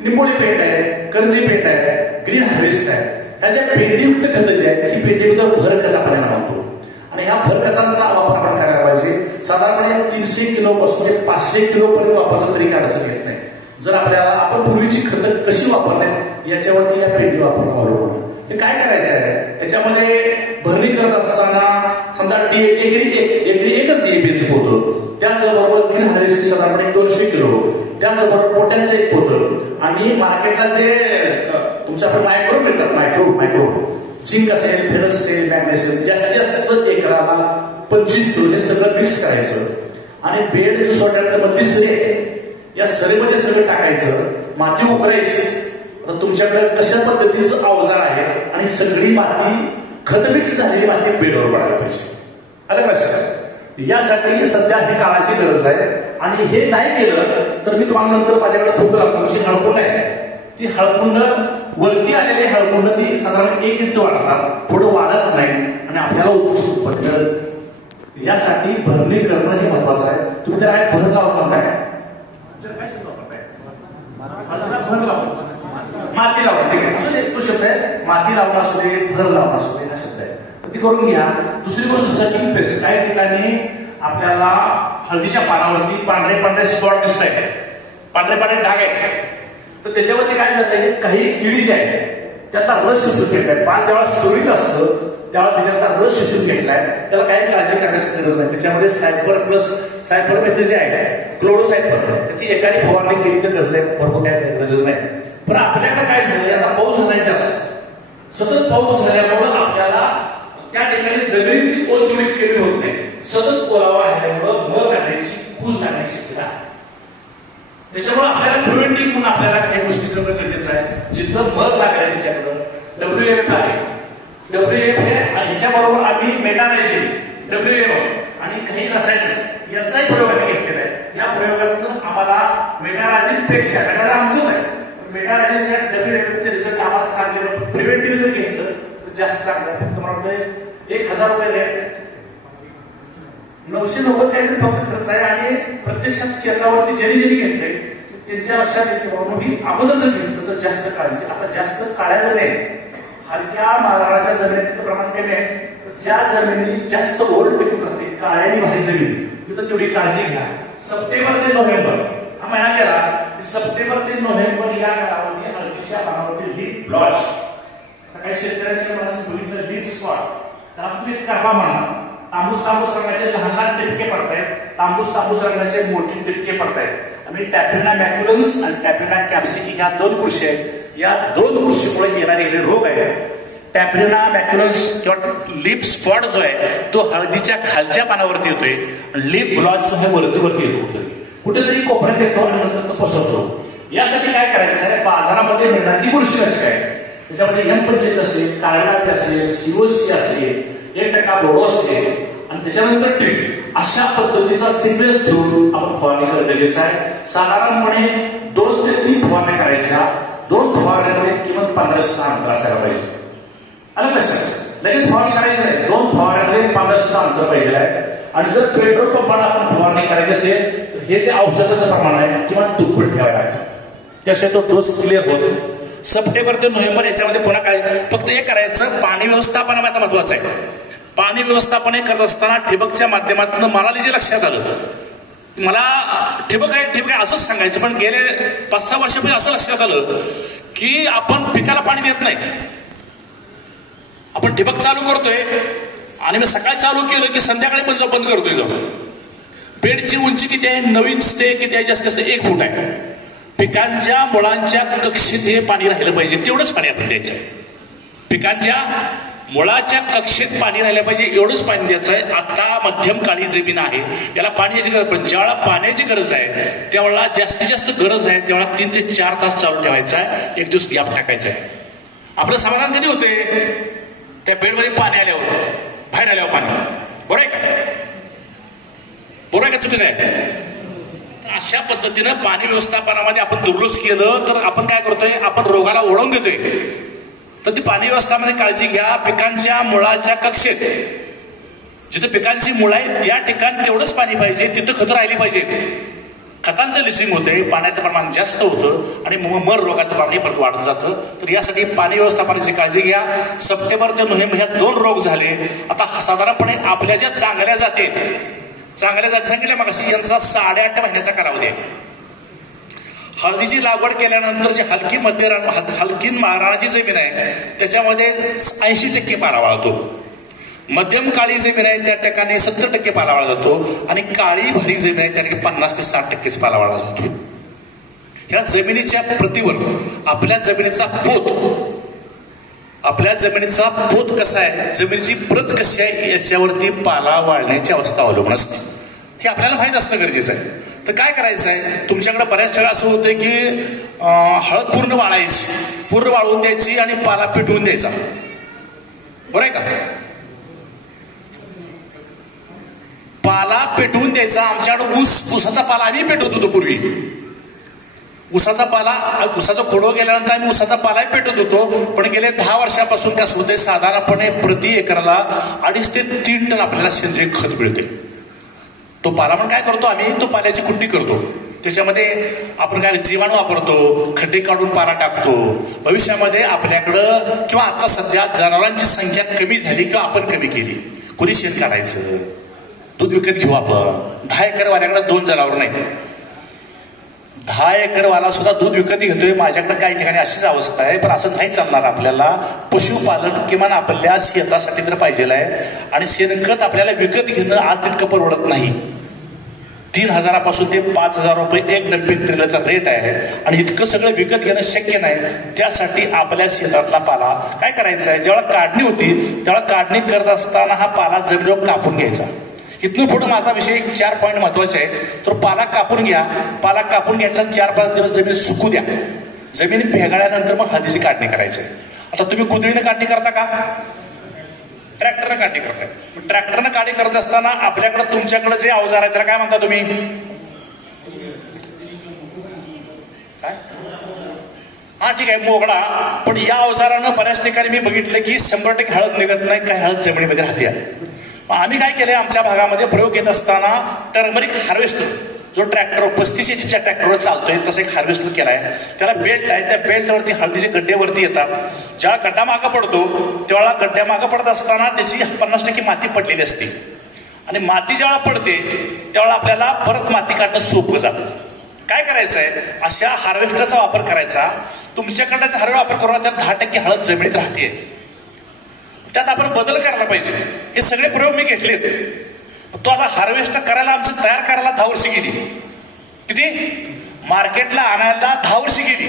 निंबोळी पेंट आहे, करंजी पेंट आहे, ग्रीन हार्वेस्ट आहे, ह्याच्या पेंडीयुक्त खतं जे आहेत ही पेंडीयुक्त भर खत आपल्याला म्हणतो. आणि ह्या भर खतांचा वापर आपण करायला पाहिजे. साधारणपणे 300 किलो पासून 500 किलो पर्यंत वापरलं तरी काय अडचण येत नाही. जर आपल्याला आपण पूर्वीची खतं कशी वापरणे याच्यावरती या पेंडी वापरणं अवलंबून. हे काय करायचं आहे, याच्यामध्ये भरणी करत असताना समजा एकरी एकच डीएपीचं पोतं, त्याचबरोबर ग्रीन हार्वेस्ट साधारणपणे 200 किलो, त्याचबरोबर पोटॅशचं 1 पोतं आणि मार्केटला जे तुमच्याकडे मायक्रो मिळतात, मायक्रो झिंक असेल, फेरस असेल, मॅग्नेशियम जास्तीत जास्त एकराला 25 किलो हे सगळं मिक्स करायचं आणि बेड जो सोडण्यात मधली सरे या सरेमध्ये सगळं टाकायचं, माती उकरायची. तर तुमच्याकडे कशा पद्धतीचं अवजार आहे आणि सगळी माती खत मिक्स झालेली माती बेडवर पडायला पाहिजे. आलं लक्षात? यासाठी सध्या ही काळाची गरज आहे. आणि हे नाही केलं तर मी तुम्हाला नंतर माझ्याकडे फोटो लागतो. आमची हळकुंड आहे, ती हळकुंड वरती आलेली हळकुंड ती साधारण 1 इंच वाढतात, पुढे वाढत नाही आणि आपल्याला उत्पन्न. यासाठी भरणी करणं हे महत्वाचं आहे. तुम्ही त्याला भर लावून म्हणताय, भर लावून माती लावून, ठीक आहे, असं एक तो शब्द आहे. माती लावणं असू दे, भर लावणं असू दे हा शब्द आहे. ती करून घ्या. दुसरी गोष्ट सकिंग पेस्ट. काही ठिकाणी आपल्याला हळदीच्या पानावरती पांढरे स्पॉट दिसत आहेत, पांढरे डाग आहेत. तर त्याच्यावरती काय झालंय, काही किडी जे आहे त्याचा रस शोषून घेतलाय. पान जेव्हा सुरळीत असतं त्यावेळेला त्याच्याचा रस शोषून घेतलाय. त्याला काही काळजी करण्याची गरज नाही. त्याच्यामध्ये सायफर प्लस सायफर मेथड जे आहे क्लोरोसायफर, त्याची एकाने फवारणी केली तर गरज नाही, भरपूर काय गरज नाही. पण आपल्याकडे काय झालंय, आता पाऊस झालाय जास्त, सतत पाऊस झाल्यामुळं आपल्याला त्या ठिकाणी जमिनीची ओल तेवढी कमी होत नाही. सतत ओलावा राहिल्यामुळं मग लागण्याची, कूज लागण्याची शक्यता आहे. त्याच्यामुळे आपल्याला प्रिव्हेंटिव्ह म्हणून आपल्याला काही गोष्टी करणं गरजेचं आहे. जिथं मग लागल्या त्याच्याकडं WF आहे. WF हे ह्याच्याबरोबर आम्ही मेटारायझिन, WF आणि काही रसायन यांचाही प्रयोग आम्ही घेतलेला आहे. या प्रयोगातून आम्हाला मेटारायझिन पेक्षा आमचंच आहे, मेटारायझिनच्या WFचे रिझल्ट आम्हाला सांगले. प्रिव्हेंटिव्ह जर घेतलं तर जास्त चांगलं. फक्त मला वाटतं 1000 रुपये रेट, 990 काहीतरी फक्त खर्च आहे. आणि प्रत्यक्षात शेतावरती ज्यांनी घेतले त्यांच्या लक्षात येते म्हणून ही अगोदर जर घेतलं तर जास्त काळजी. आता जास्त काळ्या जमीन, हलक्या मालाच्या जमिनीचं प्रमाण कमी आहे. ज्या जमिनी जास्त ओल टिकून राहते, काळ्यानी भारी जमीन, तिथं तेवढी काळजी घ्या. सप्टेंबर ते नोव्हेंबर हा महिना गेला. सप्टेंबर ते नोव्हेंबर या काळामध्ये हळदीच्या पानावरती लीफ ब्लॉच, काही शेतकऱ्यांच्या मनात बघितलं लीफ स्पॉट, त्याला तुम्ही करपा म्हणा. तांबूस रंगाचे लहान टिपके पडतायत, तांबूस रंगाचे मोठे टिपके पडतायत. आम्ही टॅप्रिना मॅक्युलन्स आणि टॅप्रिना कॅप्सिकी ह्या 2 बुरशी आहेत. या 2 बुरशीमुळे येणारे रोग आहे. टॅप्रिना मॅक्युलन्स किंवा लीफ स्पॉट जो आहे तो हळदीच्या खालच्या पानावरती येतोय. लीफ ब्लॉच जो आहे वरती येतो, कुठेतरी कोपऱ्यात येतो आणि नंतर तो पसरतो. यासाठी काय करायचं आहे, बाजारामध्ये मिळणारी बुरशीनाशक आहे त्याच्यामध्ये M25 असेल, कार्बोनाट असेल, COC असेल, 1% बोडो असेल आणि त्याच्यानंतर ट्रीट, अशा पद्धतीचा सिक्वेन्स ठेवून आपण फवारणी करणं गरजेचं आहे. साधारणपणे 2 ते 3 फवारण्या करायच्या. 2 फवारण्यामध्ये किमान 1500 अंतर असायला पाहिजे. आलं लक्षात? लगेच फवारणी करायची नाही, 2 फवारण्यामध्ये 1500 अंतर पाहिजे आहे. आणि जर पेट्रोल पंपाला आपण फवारणी करायची असेल तर हे जे औषधाचं प्रमाण आहे किंवा दुप्पट ठेवायला लागतं, त्याशिवाय तो डोस क्लिअर होतो. सप्टेंबर ते नोव्हेंबर याच्यामध्ये पुन्हा काय, फक्त हे करायचं, पाणी व्यवस्थापन महत्वाचं आहे. पाणी व्यवस्थापन हे करत असताना ठिबकच्या माध्यमातून मला जे लक्षात आलं, मला ठिबक आहे असंच सांगायचं, पण गेले 5-6 वर्षापूर्वी असं लक्षात आलं की आपण पिकाला पाणी देत नाही. आपण ठिबक चालू करतोय आणि मी सकाळी चालू केलं की संध्याकाळी पण बंद करतोय जाऊन. बेडची उंची किती आहे? नवीन ते किती आहे? जास्त जास्त 1 फूट आहे. पिकांच्या मुळांच्या कक्षेत हे पाणी राहिलं पाहिजे, तेवढंच पाणी आपण द्यायचं आहे. पिकांच्या मुळाच्या कक्षेत पाणी राहिलं पाहिजे, एवढंच पाणी द्यायचं आहे. आता मध्यम काळी जमीन आहे, याला पाण्याची गरज, पण ज्यावेळेला पाण्याची गरज आहे त्यावेळेला जास्तीत जास्त गरज आहे त्यावेळेला 3 ते 4 तास चालू ठेवायचा आहे, 1 दिवस गॅप टाकायचा आहे. आपलं समाधान कधी होते? त्या बेडमध्ये पाणी आल्यावर, बाहेर आल्यावर पाणी. बरोबर आहे का? बरोबर आहे का चुकीचं आहे? अशा पद्धतीनं पाणी व्यवस्थापनामध्ये आपण दुर्लक्ष केलं तर आपण काय करतोय? आपण रोगाला ओढवून देतोय. तर ती पाणी व्यवस्थापनामध्ये काळजी घ्या. पिकांच्या मुळाच्या कक्षेत जिथे पिकांची मुळं आहेत त्या ठिकाणी तेवढंच पाणी पाहिजे, तिथं खतं राहिली पाहिजे. खतांचं लिसिंग होतंय, पाण्याचं प्रमाण जास्त होतं आणि मर रोगाचं प्रमाण परत वाढत जातं. तर यासाठी पाणी व्यवस्थापनाची काळजी घ्या. सप्टेंबर ते नोव्हेंबर ह्या 2 रोग झाले. आता साधारणपणे आपल्या ज्या चांगल्या जाती सांगितल्या मग अशी, यांचा 8.5 महिन्याचा कालावधी आहे. हळदीची लागवड केल्यानंतर जी हलकी रानाची जमीन आहे त्याच्यामध्ये 80% पाला वाळतो. मध्यम काळी जमीन आहे त्या ठिकाणी 70% पाला वाळला जातो आणि काळी भारी जमीन आहे त्या ठिकाणी 50 ते 60% पाला वाळला जातो. ह्या जमिनीच्या प्रतीवर आपल्या जमिनीचा पोत कसा आहे, जमिनीची प्रत कशी आहे याच्यावरती पाला वाळण्याची अवस्था अवलंबून असते. हे आपल्याला माहित असणं गरजेचं आहे. तर काय करायचं आहे, तुमच्याकडे बऱ्याच वेळा असं होतं की हळद पूर्ण वाळवून द्यायची आणि पाला पेटवून द्यायचा. बरं आहे का? पाला पेटवून द्यायचा. आमच्याकडे ऊसाचा पाला आम्ही पेटवत होतो पूर्वी. ऊसाचा खोडव गेल्यानंतर आम्ही ऊसाचा पालाही पेटवत होतो. पण गेले 10 वर्षापासून कसं होते, साधारणपणे प्रति एकराला 2.5 ते 3 टन आपल्याला सेंद्रिय खत मिळते. तो पाला म्हणून काय करतो आम्ही, तो पाल्याची कुट्टी करतो. त्याच्यामध्ये आपण काय जीवाणू वापरतो, खड्डे काढून पाला टाकतो. भविष्यामध्ये आपल्याकडं किंवा आता सध्या जनावरांची संख्या कमी झाली किंवा आपण कमी केली, कोणी शेण काढायचं, दूध विकत घेऊ आपण. 10 एकर वाल्याकडे 2 जनावर नाही, 10 एकर वाला सुद्धा दूध विकत घेतोय. माझ्याकडे काही ठिकाणी अशीच अवस्था आहे. पण असं नाही चालणार. आपल्याला पशुपालन किमान आपल्या शेतासाठी तर पाहिजे आहे. आणि शेणखत आपल्याला विकत घेणं आज तितकं परवडत नाही. 3,000 ते 5,000 रुपये 1 डम्पिंग ट्रेलरचा रेट आहे आणि इतकं सगळं विकत घेणं शक्य नाही. त्यासाठी आपल्या शेतातला पाला काय करायचा आहे, ज्यावेळेला काढणी होती त्यावेळेला काढणी करत असताना हा पाला जमिनीवर कापून घ्यायचा. इथून पुढे माझा विषय 4 पॉईंट महत्वाचे आहे. तर पाला कापून घ्या. पाला कापून घेतल्यानंतर 4-5 दिवस जमीन सुकू द्या. जमीन भेगाळल्यानंतर मग हळदीची काढणी करायची. आता तुम्ही कुदळीनं काढणी करता का ट्रॅक्टरनं काढणी करताय? ट्रॅक्टरनं काढणी करत असताना आपल्याकडे तुमच्याकडे जे अवजार आहे त्याला काय म्हणता तुम्ही? काय? हा ठीक आहे, मोगडा. पण या अवजारानं बऱ्याच ठिकाणी मी बघितलं की 100% हळद निघत नाही, काही हळद जमिनीमध्ये राहते. आम्ही काय केलंय, आमच्या भागामध्ये प्रयोग घेत असताना टर्मरिक हार्वेस्टर, जो ट्रॅक्टर 35 HP ट्रॅक्टरवर चालतोय तसा एक हार्वेस्टर केलाय. त्याला बेल्ट आहे, त्या बेल्टवरती हळदीचे गड्डे वरती येतात. ज्यावेळा गड्डा मागं पडतो तेव्हा गड्ड्या मागं पडत असताना त्याची 50% माती पडलेली असते आणि माती ज्यावेळा पडते त्यावेळेला आपल्याला परत माती काढणं सोपं जातं. काय करायचं आहे, अशा हार्वेस्टरचा वापर करायचा. तुमच्याकडचा हार्वेस्टर वापर करून त्यात 10% हळद जमिनीत राहते. त्यात आपण बदल करायला पाहिजे. हे सगळे प्रयोग मी घेतलेत. तो आता हार्वेस्टर करायला आमचं तयार करायला 10 वर्ष गेली. किती? मार्केटला आणायला 10 वर्ष गेली.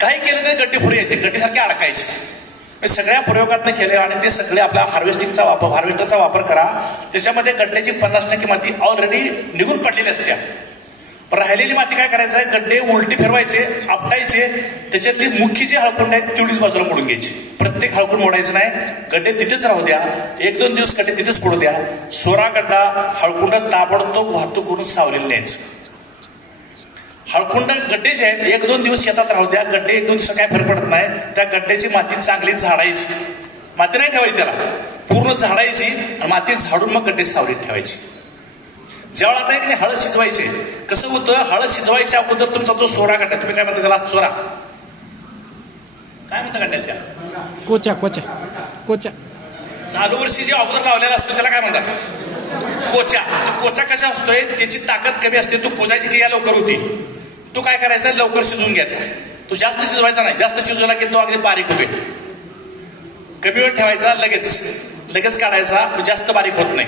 काही केलं तरी गड्डे पुढे यायचे, गड्डीसारखे अडकायचे. सगळ्या प्रयोगातनं केले आणि ते सगळे आपला हार्वेस्टरचा वापर करा. त्याच्यामध्ये गड्ड्याची 50% माती ऑलरेडी निघून पडलेली असते. राहिलेली माती काय करायचं आहे, गड्डे उलटी फिरवायचे, आपटायचे. त्याच्यातली मुख्य जी हळकुंड आहेत तेवढीच बाजूला मोडून घ्यायची. प्रत्येक हळकुंड मोडायचं नाही, गड्डे तिथेच राहू द्या. 1-2 दिवस गड्डे तिथेच पडू द्या. सोरा गड्डा हळकुंड ताबडतोब वाहतूक करून सावलेलं न्यायचं. हळकुंड गड्डे जे आहेत 1-2 दिवस शेतात राहू द्या. गड्डे 1-2 दिवस काय फरक पडत नाही. त्या गड्ड्याची माती चांगली झाडायची, माती नाही ठेवायची, त्याला पूर्ण झाडायची आणि माती झाडून मग गड्डे सावलीत ठेवायची. ज्यावेळा आता एक हळद शिजवायचे, कसं होतं, हळद शिजवायच्या अगोदर तुमचा जो सोरा गड्डा, तुम्ही काय म्हणता त्याला, चोरा काय म्हणता गड्ड्याच्या, कोचा चालू वर्षी जे अगोदर लावलेला असतो त्याला काय म्हणतात, कोचा कशा असतोय, त्याची ताकद कमी असते. तू कोचाची क्रिया लवकर होती. तू काय करायचा, लवकर शिजवून घ्यायचा. तू जास्त शिजवायचा नाही. जास्त शिजवला की तो अगदी बारीक होतोय. कमी वेळ ठेवायचा, लगेच काढायचा, जास्त बारीक होत नाही.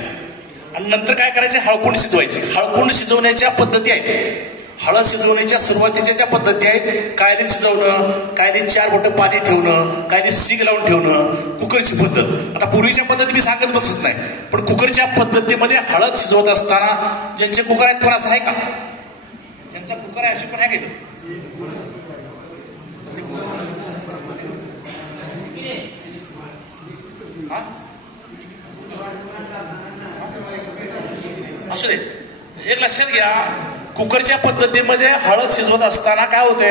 आणि नंतर काय करायचे, हळकुंड शिजवायची. हळकुंड शिजवण्याच्या पद्धती आहेत. हळद शिजवण्याच्या सुरुवातीच्या ज्या पद्धती आहेत, कायलीत शिजवणं, कायलीत 4 बोटं पाणी ठेवणं, कायलीत सीग लावून ठेवणं, कुकरची पद्धत. आता पूर्वीच्या पद्धती मी सांगत बसत नाही, पण कुकरच्या पद्धतीमध्ये हळद शिजवत असताना ज्यांचे कुकर आहेत कोण असं आहे का, ज्यांचा कुकर आहे असे पण आहे का? असू दे, एक लक्षात घ्या, कुकरच्या पद्धतीमध्ये हळद शिजवत असताना काय होते,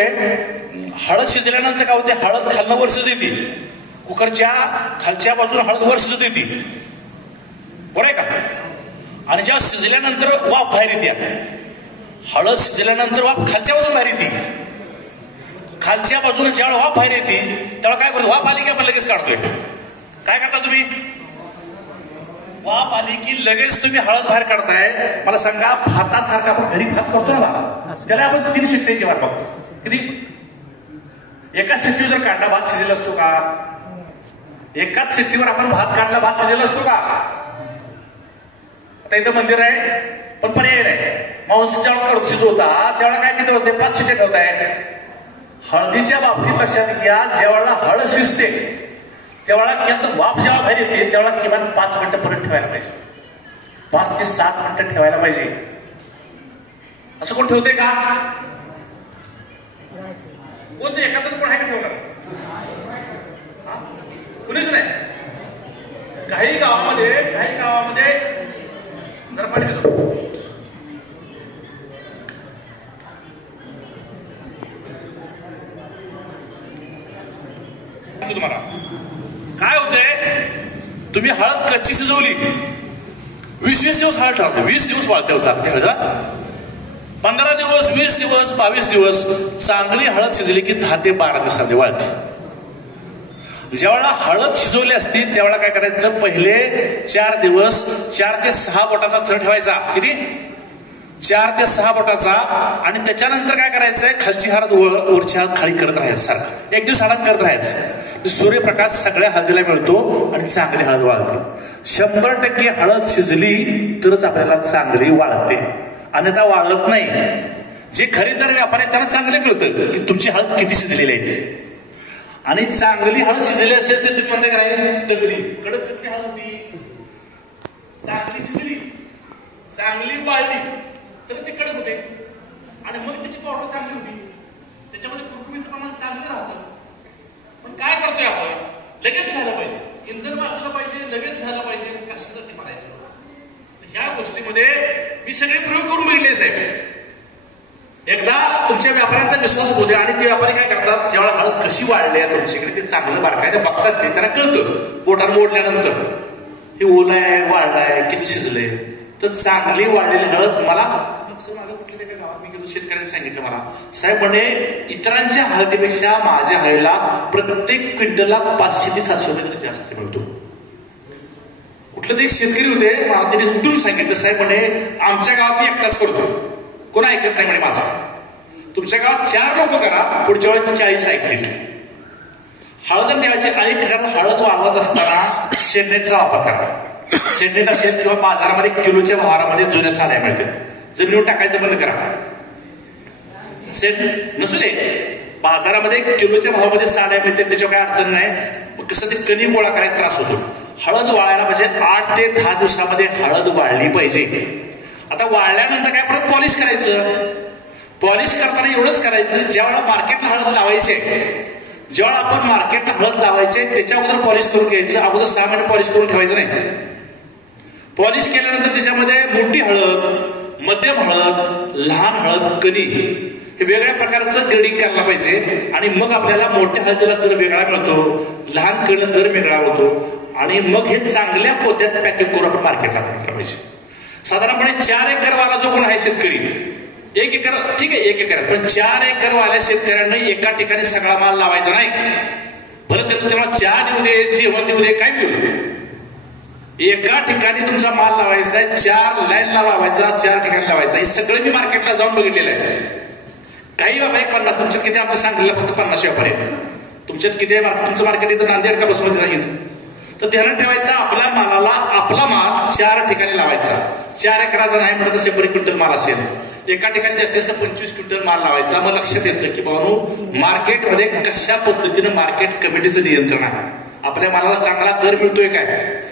हळद शिजल्यानंतर काय होते, हळद खालनं वर शिजते, कुकरच्या खालच्या बाजूला हळद वर शिजते, बरोबर आहे का? आणि जेव्हा शिजल्यानंतर वाफ बाहेर येते, हळद शिजल्यानंतर वाफ खालच्या बाजूला बाहेर येते. खालच्या बाजूला ज्यावेळेला वाफ बाहेर येते तेव्हा काय करतो, वाफ आली की आपण लगेच काढतोय. काय करता तुम्ही, वाफ आली की लगेच तुम्ही हळद बाहेर काढताय. मला सांगा, भातासारखा आपण घरी भात करतो ना, त्याला आपण 3 शिट्टीची वाट बघतो. किती, एका शिट्टीवर जर काढला भात शिजेल असतो का? एकाच शिट्टीवर आपण भात काढला भात शिजेल असतो का? आता इथं मंदिर आहे पण पर्याय नाही, मांस जेव्हा करत शिजवता त्यावेळेला काय किती होते, 5 शिट्ट्या ठेवताय. हळदीच्या बाबतीत लक्षात घ्या, जेव्हा हळद शिजते तेव्हा वाफ जेव्हा बाहेर येते तेव्हा किमान 5 मिनिटं परत ठेवायला पाहिजे. 5 ते 7 मिनिटं ठेवायला पाहिजे. असं कोण ठेवते का? कोणते एखादं कोण आहे का ठेवणार? कुणीच नाही. काही गावामध्ये जरा पाणी देतो. तुम्हाला काय होते, तुम्ही हळद कच्ची शिजवली, 20 दिवस हळद ठेवते, 20 दिवस वाळते होतात हळद, 15 दिवस, 20 दिवस, 22 दिवस. चांगली हळद शिजली की 10 ते 12 दिवसांमध्ये वाळते. ज्यावेळेला हळद शिजवली असती त्यावेळेला काय करायचं, पहिले 4 दिवस 4 ते 6 बोटाचा थर ठेवायचा. किती, 4 ते 6 बोटाचा. आणि त्याच्यानंतर काय करायचंय, खालची हळद वरची हळद खाली करत राहायचं, सारखं 1 दिवस हळद करत राहायचं. सूर्यप्रकाश सगळ्या हळदीला मिळतो आणि चांगली हळद वाळते. 100% हळद शिजली तरच आपल्याला चांगली वाळते, अन्यथा वाळत नाही. जे खरेदीदार व्यापारी आहेत त्यांना चांगले कळतं की तुमची हळद किती शिजलेली आहे. आणि चांगली हळद शिजली असेल तर तुम्ही म्हणता काय, दगडी कडक कधी हळद चांगली शिजली, चांगली वाळली तरच ते कडक होते आणि मग त्याची पावडर चांगली होती, त्याच्यामध्ये कुरकुरीचं प्रमाण चांगलं राहतं. पण काय करतोय आपण, लगेच झालं पाहिजे, इंधन वाचलं पाहिजे, लगेच झालं पाहिजे, कशासाठी मारायचं. ह्या गोष्टीमध्ये मी सगळे प्रयोग करून बघितले साहेब. एकदा तुमच्या व्यापाऱ्यांचा विश्वास होऊ द्या. आणि ते व्यापारी काय करतात, जेव्हा हळद कशी वाढली आहे तुमच्याकडे ते चांगलं बारकाईने बघतात, ते त्यांना कळतं बोटात मोडल्यानंतर हे ओला आहे, वाढला आहे, किती शिजलंय. तर चांगली वाढलेली हळद मला माझं कुठल्या एका गावात मी गेलो, शेतकऱ्यांनी सांगितलं मला, साहेब म्हणे इतरांच्या हळदीपेक्षा माझ्या हळदीला प्रत्येक क्विंटलला 500 ते 700 रुपये जास्त मिळतो. कुठलं तरी शेतकरी होते, मला त्यांनी उठून सांगितलं, साहेब म्हणे आमच्या गावात मी एकटाच करतो, कोण ऐकत नाही म्हणे माझं. तुमच्या गावात 4 लोक करा, पुढच्या वेळेस 40 ऐकतील. हळद ठेवायची. आणि हळद वाळवत असताना शेणनेटचा वापर करा. शेणनेट असेल किंवा बाजारामध्ये किलोच्या भावामध्ये जुन्या साड्या मिळतात, जमिनीवर टाकायचं बंद करा. नसू दे, बाजारामध्ये किलोच्या भावामध्ये साड्या मिळतात, त्याच्यावर काय अडचण नाही. कसं ते कणी गोळा करायला त्रास होतो. हळद वाळायला पाहिजे 8 ते 10 दिवसामध्ये हळद वाळली पाहिजे. आता वाळल्यानंतर काय, परत पॉलिश करायचं. पॉलिश करताना एवढंच करायचं, ज्यावेळेला मार्केटला हळद लावायचे, जेव्हा आपण मार्केटला हळद लावायचे त्याच्या अगोदर पॉलिश करून घ्यायचं. अगोदर 6 महिने पॉलिश करून ठेवायचं नाही. पॉलिश केल्यानंतर त्याच्यामध्ये मोठी हळद, मध्यम हळद, लहान हळद, कणी हे वेगळ्या प्रकारचं ग्रेडिंग करायला पाहिजे. आणि मग आपल्याला मोठ्या हळदीला दर वेगळा मिळतो, लहान कणीला दर वेगळा होतो. आणि मग हे चांगल्या पोत्यात पॅकिंग करून आपण मार्केटला टाकलं पाहिजे. साधारणपणे 4 एकर वाला जो कोण आहे शेतकरी, 1 एकर ठीक आहे, 1 एकर, पण 4 एकर वाल्या शेतकऱ्यांनी एका ठिकाणी सगळा माल लावायचा नाही. बरं, त्याला तेव्हा चहा देऊ दे, जेवण देऊ दे, काय देऊ दे, एका ठिकाणी तुमचा माल लावायचा आहे. 4 लाईनला लावायचा, 4 ठिकाणी लावायचा. हे सगळं मी मार्केटला जाऊन बघितलेलं आहे. काही बाबा 50, तुमच्यात किती, आमच्या सांगलीला फक्त 50 व्यापारी आहे. तुमच्यात किती आहे? तुमचं मार्केट इथं नांदेड का बसमध्ये राहील, तर ध्यानात ठेवायचा आपल्या मालाला आपला माल 4 ठिकाणी लावायचा. 4 एकराचा नाही म्हणत 100 क्विंटल माल असेल, एका ठिकाणी जास्तीत जास्त 25 क्विंटल माल लावायचा. मग लक्षात येतं की बाबा मार्केटमध्ये कशा पद्धतीनं मार्केट कमिटीचं नियंत्रण आहे, आपल्या मालाला चांगला दर मिळतोय काय,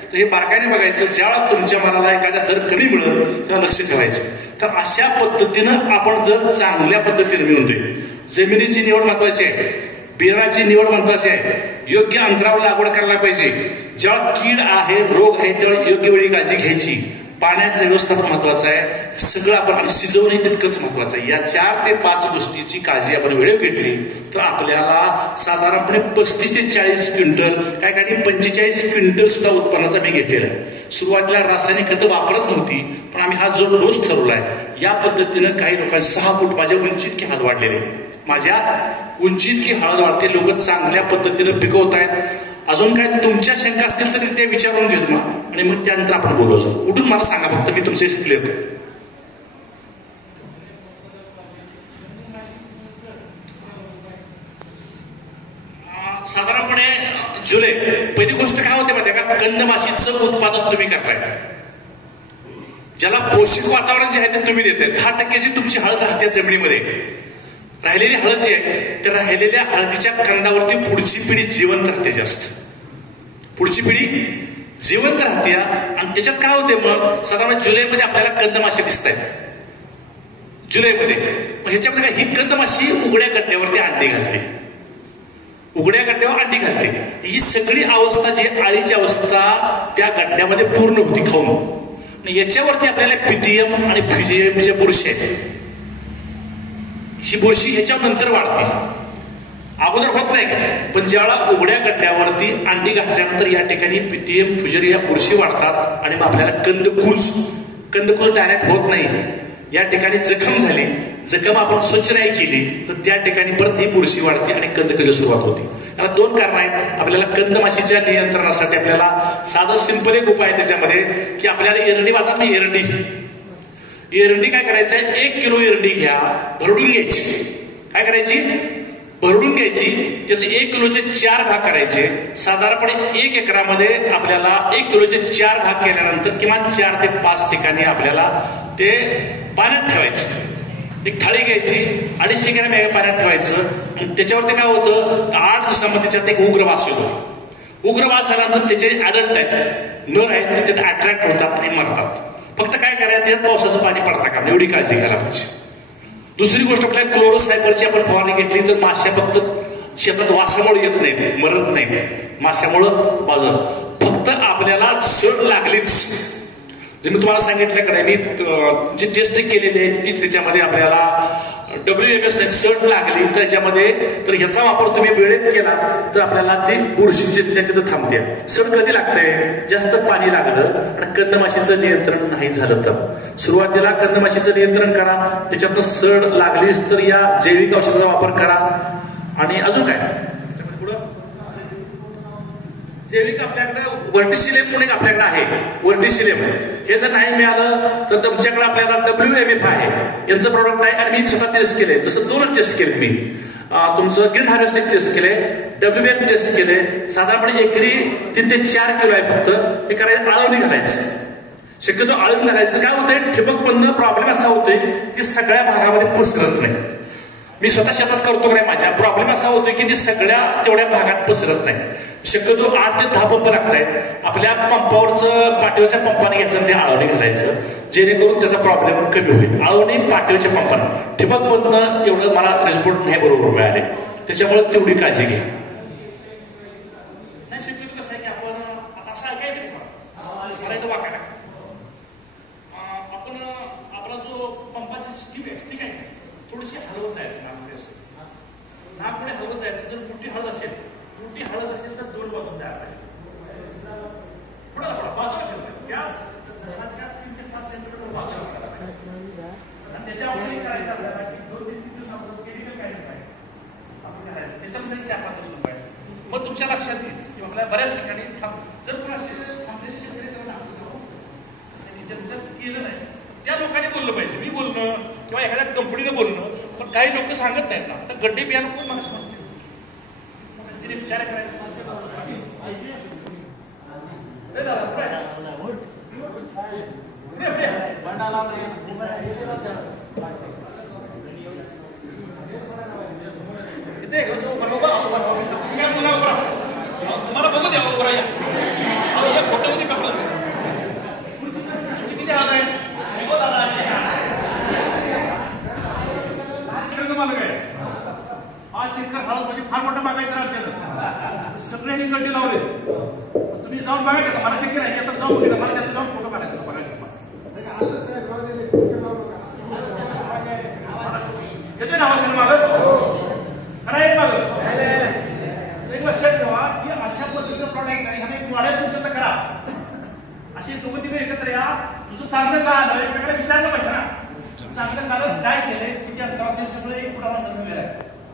तर हे बारकाईने बघायचं. ज्यावेळेला तुमच्या मालाला एखादा दर कमी मिळेल तेव्हा लक्ष ठेवायचं. तर अशा पद्धतीनं आपण जर चांगल्या पद्धतीने मिळवतोय, जमिनीची निवड महत्वाची आहे, बियाणाची निवड महत्वाची आहे, योग्य अंतरावर लागवड करायला पाहिजे, जेव्हा कीड आहे रोग आहे तेव्हा योग्य वेळी काळजी घ्यायची, पाण्याचं व्यवस्थापन महत्वाचं आहे, सगळं आपण आणि शिजवणे तितकंच महत्वाचं आहे. या 4 ते 5 गोष्टीची काळजी आपण वेळेवर घेतली तर आपल्याला साधारणपणे 35 ते 40 क्विंटल, काय काही 45 क्विंटल सुद्धा उत्पन्नाचा मी घेतलेला आहे. सुरुवातीला रासायनिक खतं वापरत नव्हती, पण आम्ही हा जो डोस ठरवलाय या पद्धतीनं काही लोकांनी 6 फूट माझ्या उंची इतकी हळद वाढलेली, माझ्या उंची इतकी हळद वाढते, लोक चांगल्या पद्धतीनं पिकवत आहेत. अजून काय तुमच्या शंका असतील तरी ते विचारून घेतो मग, आणि मग त्यानंतर आपण बोलवतो. उठून मला सांगा फक्त, मी तुमचे क्लिअर करतो. साधारणपणे जुलै पहिली गोष्ट काय होते माहिती का, कंदमाशीचं उत्पादन तुम्ही करताय, ज्याला पोषक वातावरण जे आहे ते तुम्ही देताय. 10% जी तुमची हळद राहते जमिनीमध्ये, राहिलेली हळद जी आहे त्या राहिलेल्या हळदीच्या कंदावरती पुढची पिढी जिवंत राहते, जास्त पुढची पिढी जिवंत राहते. आणि त्याच्यात काय होते मग, साधारण जुलैमध्ये आपल्याला कंदमाशी दिसत आहेत, जुलैमध्ये. ह्याच्यामध्ये ही कंदमाशी उघड्या गड्ड्यावरती अंडी घालते, उघड्या गड्ड्यावर अंडी घालते. ही सगळी अवस्था जी आळीची अवस्था त्या गड्ड्यामध्ये पूर्ण होती खाऊन. याच्यावरती आपल्याला पिथियम आणि फिजियम जे बुरशी आहेत, ही बुरशी ह्याच्यानंतर वाढते, अगोदर होत नाही. पण ज्यावेळा उघड्या गड्ड्यावरती अंडी घातल्यानंतर या ठिकाणी पिथियम फ्युजरी या बुरशी वाढतात आणि मग आपल्याला कंदकुज डायरेक्ट होत नाही. या ठिकाणी जखम झाली, जखम आपण स्वच्छ नाही केली तर त्या ठिकाणी परत ही बुरशी वाढते आणि कंदकुजी सुरुवात होते. याला 2 कारण आहेत. आपल्याला कंदमाशीच्या नियंत्रणासाठी आपल्याला साधं सिंपल एक उपाय आहे त्याच्यामध्ये, की आपल्याला एरंडी वाचा नाही, एरंडी काय करायचं, 1 किलो एरंडी घ्या, भरडून घ्यायची. काय करायची, भरडून घ्यायची. त्याचे 1 किलोचे 4 भाग करायचे. साधारणपणे 1 एकरामध्ये आपल्याला 1 किलोचे 4 भाग केल्यानंतर किमान 4 ते 5 ठिकाणी आपल्याला ते पाण्यात ठेवायचं. एक थाळी घ्यायची, 250 ग्रॅम पाण्यात ठेवायचं. आणि त्याच्यावरती काय होतं, 8 दिवसामध्ये त्याच्यात एक उग्रवास येतो. उग्रवास झाल्यानंतर त्याचे ऍडल्ट आहेत, नर आहेत, ते त्यात अट्रॅक्ट होतात आणि मरतात. फक्त काय करायचं, त्यात पावसाचं पाणी पडता का एवढी काळजी घ्यायला पाहिजे. दुसरी गोष्ट, आपल्याला क्लोरोसायकलची आपण फवारणी घेतली तर माश्या फक्त शेतात वासामुळे येत नाहीत, मरत नाही, माश्यामुळं बाजूला. फक्त आपल्याला सड लागलीच, जे मी तुम्हाला सांगितलं का मी जी टेस्ट केलेली आहे ती त्याच्यामध्ये आपल्याला WMS सड लागली तर याच्यामध्ये, तर ह्याचा वापर तुम्ही वेळेत केला तर आपल्याला ती बुरशीची तिथं थांबते. सड कधी लागते, जास्त पाणी लागलं आणि कंदमाशीचं नियंत्रण नाही झालं तर. सुरुवातीला कंदमाशीचं नियंत्रण करा, त्याच्यातनं सड लागलीच तर या जैविक औषधाचा वापर करा. आणि अजून काय जैविक आपल्याकडे व्हर्टिसिलेम म्हणून आपल्याकडे आहे, व्हर्टिसिलेम. हे जर नाही मिळालं तर तुमच्याकडे आपल्याला WMF आहे, यांचं प्रॉडक्ट आहे. आणि मी स्वतः टेस्ट केले, जसं 2 टेस्ट केले मी. तुमचं ग्रीन हार्वेस्टिंग टेस्ट केले, WMF टेस्ट केले. साधारणपणे एकरी 3 ते 4 किलो आहे. फक्त हे करायचं, आळवणी घालायचं, शक्यतो आळवणी घालायचं. काय होतंय, ठिबक मधनं प्रॉब्लेम असा होतोय की सगळ्या भागामध्ये पसरत नाही. मी स्वतः शेतात करतो काय, माझ्या प्रॉब्लेम असा होतोय की ती सगळ्या तेवढ्या भागात पसरत नाही. शक्यतो 8 ते 10 पंप लागतायत. आपल्या पंपावरचं पाठीवरच्या पंपाने घ्यायचं, ते आळवणी घालायचं, जेणेकरून त्याचा प्रॉब्लेम कमी होईल. आळवणी पाठीवरच्या पंपाने, ठिबक मधनं एवढं मला रिपोर्ट नाही बरोबर मिळाले, त्याच्यामुळे तेवढी काळजी घ्या. नाही शक्यतो कसं आहे की आपण आता असं ऐकायचं वाका आपण आपला जो पंपाची स्कीम आहे थोडीशी हलवत जायचं, नागपुढे असं नागपुढे हलवत जायचं. जर मोठी हळद असेल तर 2 बाजू तयार पाहिजे, पुढे बाजूला ठेवलं त्या 3 ते 5 सेंटीमीटर बाजूला ठेवला पाहिजे. आणि त्याच्यावर करायचं आपल्याला की 2 ते 3 दिवस आपण केमिकल काय पाहिजे आपण करायचं, त्याच्यामध्ये 4-5 दिवस पाहिजे. मग तुमच्या लक्षात येईल की आपल्याला बऱ्याच ठिकाणी जर कोणाशी थांबलेली शेतकरी ज्यांचं केलं नाही त्या लोकांनी बोललं पाहिजे. मी बोलणं किंवा एखाद्या कंपनीनं बोलणं, पण काही लोक सांगत नाहीत ना. तर गड्डे बियाणं कोण मला सांगते, विचार करायचा. तुम्हाला बघू द्या उभं राहा फोटो मध्ये पेपर किती हात आहे तुम्हाला काय आज शेतकरी हळद म्हणजे फार मोठा बागायत आमच्या सगळ्यांनी गड्डे लावले तुम्ही जाऊन बघायचं का मला शक्य नाही तर जाऊन बघितलं मला त्याचा जाऊन फोटो काढायचा बघायचं येते ना आवाज मागं खरं आहे मागं एक लक्षात ठेवा की अशा पद्धतीचं प्रॉडक्ट आहे ह्याने एक मॉडेल तुमचं तर करा अशी दोघं तिघं एकत्र या तुझं चांगलं का आलं एकमेकाला विचारलं पाहिजे ना चांगलं कारण काय केलंय किती अंतरावर ते सगळं एक फुटाला अंतर ठेवलेलं आहे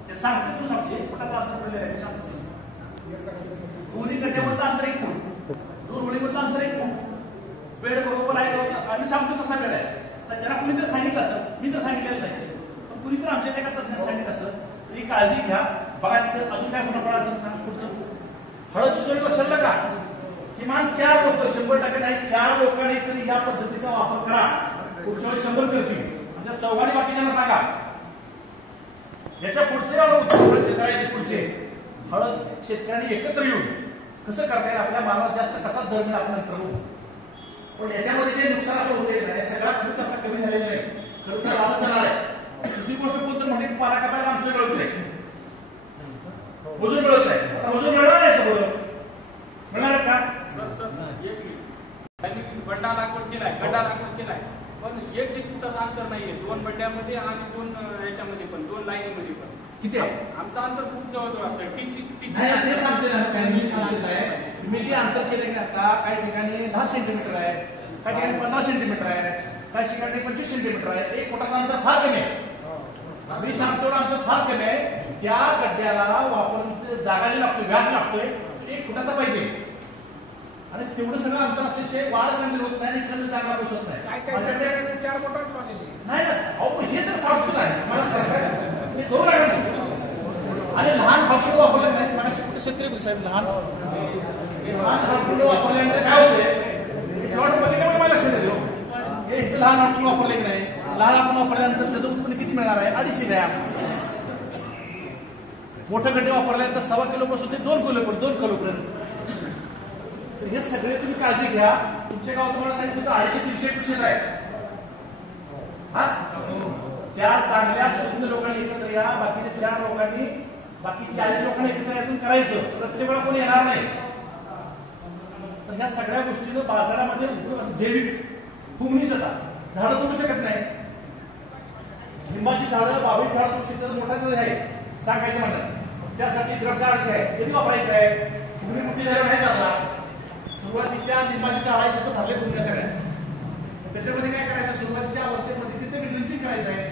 ते सांगतो तू सांगते एक फुटाचं अंतर ठेवलेलं आहे सांगतो दोन्ही गड्ड्यामधलं अंतर एक फूट दोन होळीमधलं अंतर एक फूट वेळ बरोबर आहे आणि सांगतो तसा वेळ आहे तर त्याला कुणी जर सांगितलं असं मी तर सांगितलेलं नाही पण कुणी तर आमच्या एका तज्ञाने सांगितलं असं तरी काळजी घ्या बघा तिथं अजून काय होणार पडायचं सांग पुढचं हळद शिजवणी बसलं का किमान 4 लोक 100% नाही 4 लोकांनी तरी या पद्धतीचा वापर करा पुढच्या वेळी 100 करतील म्हणजे चौघांनी बाकीच्यांना सांगा याच्या पुढचे पुढचे हळद शेतकऱ्यांनी एकत्र येऊन कसं करता येईल आपल्या मालाला जास्त कसा दर मिळेल आपण नंतर बघू पण याच्यामध्ये जे नुकसान आपण होते नाही सगळा खर्च आपला कमी झालेला नाही खर्च वाढत जाणार आहे दुसरी गोष्ट कोणतं म्हणजे पाला कापायला आमचं मिळत नाही मजूर मिळत नाही आता मजूर मिळणार नाही तर बरोबर मिळणार का गड्डा लागवड केलाय पण एक फुटाचं अंतर नाहीये 2 बड्ड्यामध्ये आणि 2 याच्यामध्ये पण 2 लाईन मध्ये पण किती आहे आमचं अंतर खूप जवळ असतं ते सांगते ना मी सांगितलंय मी जे अंतर केले की आता काही ठिकाणी 10 सेंटीमीटर आहे काही ठिकाणी 15 सेंटीमीटर आहे काही ठिकाणी 25 सेंटीमीटर आहे 1 फुटाचं अंतर फार कमी आहे मी सांगतो अंतर फार कमी आहे त्या गड्ड्याला वापर जागा जी लागतोय व्यास लागतोय 1 फुटाचा पाहिजे आणि तेवढं सगळं अंतर असल्याशिवाय वाढ चांगली होत नाही आणि खर्च चांगला बसत नाही 4 फुटात नाही ना अहो हे तर सांगतो नाही मला सांगायचं मी करू लागणार नाही आणि लहान हाफुडं वापरले नाही मला कुठे शेतकरी साहेब लहान हाफुडं वापरल्यानंतर काय होते मला लक्षात येतो हे इथं लहान हाफुडं वापरले की नाही लहान हाफुडं वापरल्यानंतर त्याचं उत्पन्न किती मिळणार आहे 250 ग्रॅम मोठे गड्डे वापरल्यानंतर 1.25 किलो पासून ते 2 किलो 2 किलो पर्यंत हे सगळे तुम्ही काळजी घ्या तुमच्या गावात तुम्हाला सांगितलं 250-300 आहे हा 4 चांगल्या शुद्ध लोकांनी एकत्र या बाकीचे 4 लोकांनी बाकी 40 लोकांनी एकत्र यातून करायचं प्रत्येक वेळा कोणी येणार नाही तर ह्या सगळ्या गोष्टीनं बाजारामध्ये जैविक फुगणीच येतात झाडं तोडू शकत नाही लिंबाची झाडं 22 झाडं तोडू शकतात मोठा आहे सांगायचं म्हणतात त्यासाठी द्रवकाराचे आहे किती वापरायचं आहे फुगणी मोठी झाल्यावर नाही जाणार सुरुवातीच्या लिंबाची झाड आहे तिथं भाजले तुमच्या सगळ्या त्याच्यामध्ये काय करायचं सुरुवातीच्या अवस्थेमध्ये तिथे ड्रिंचिंग करायचं आहे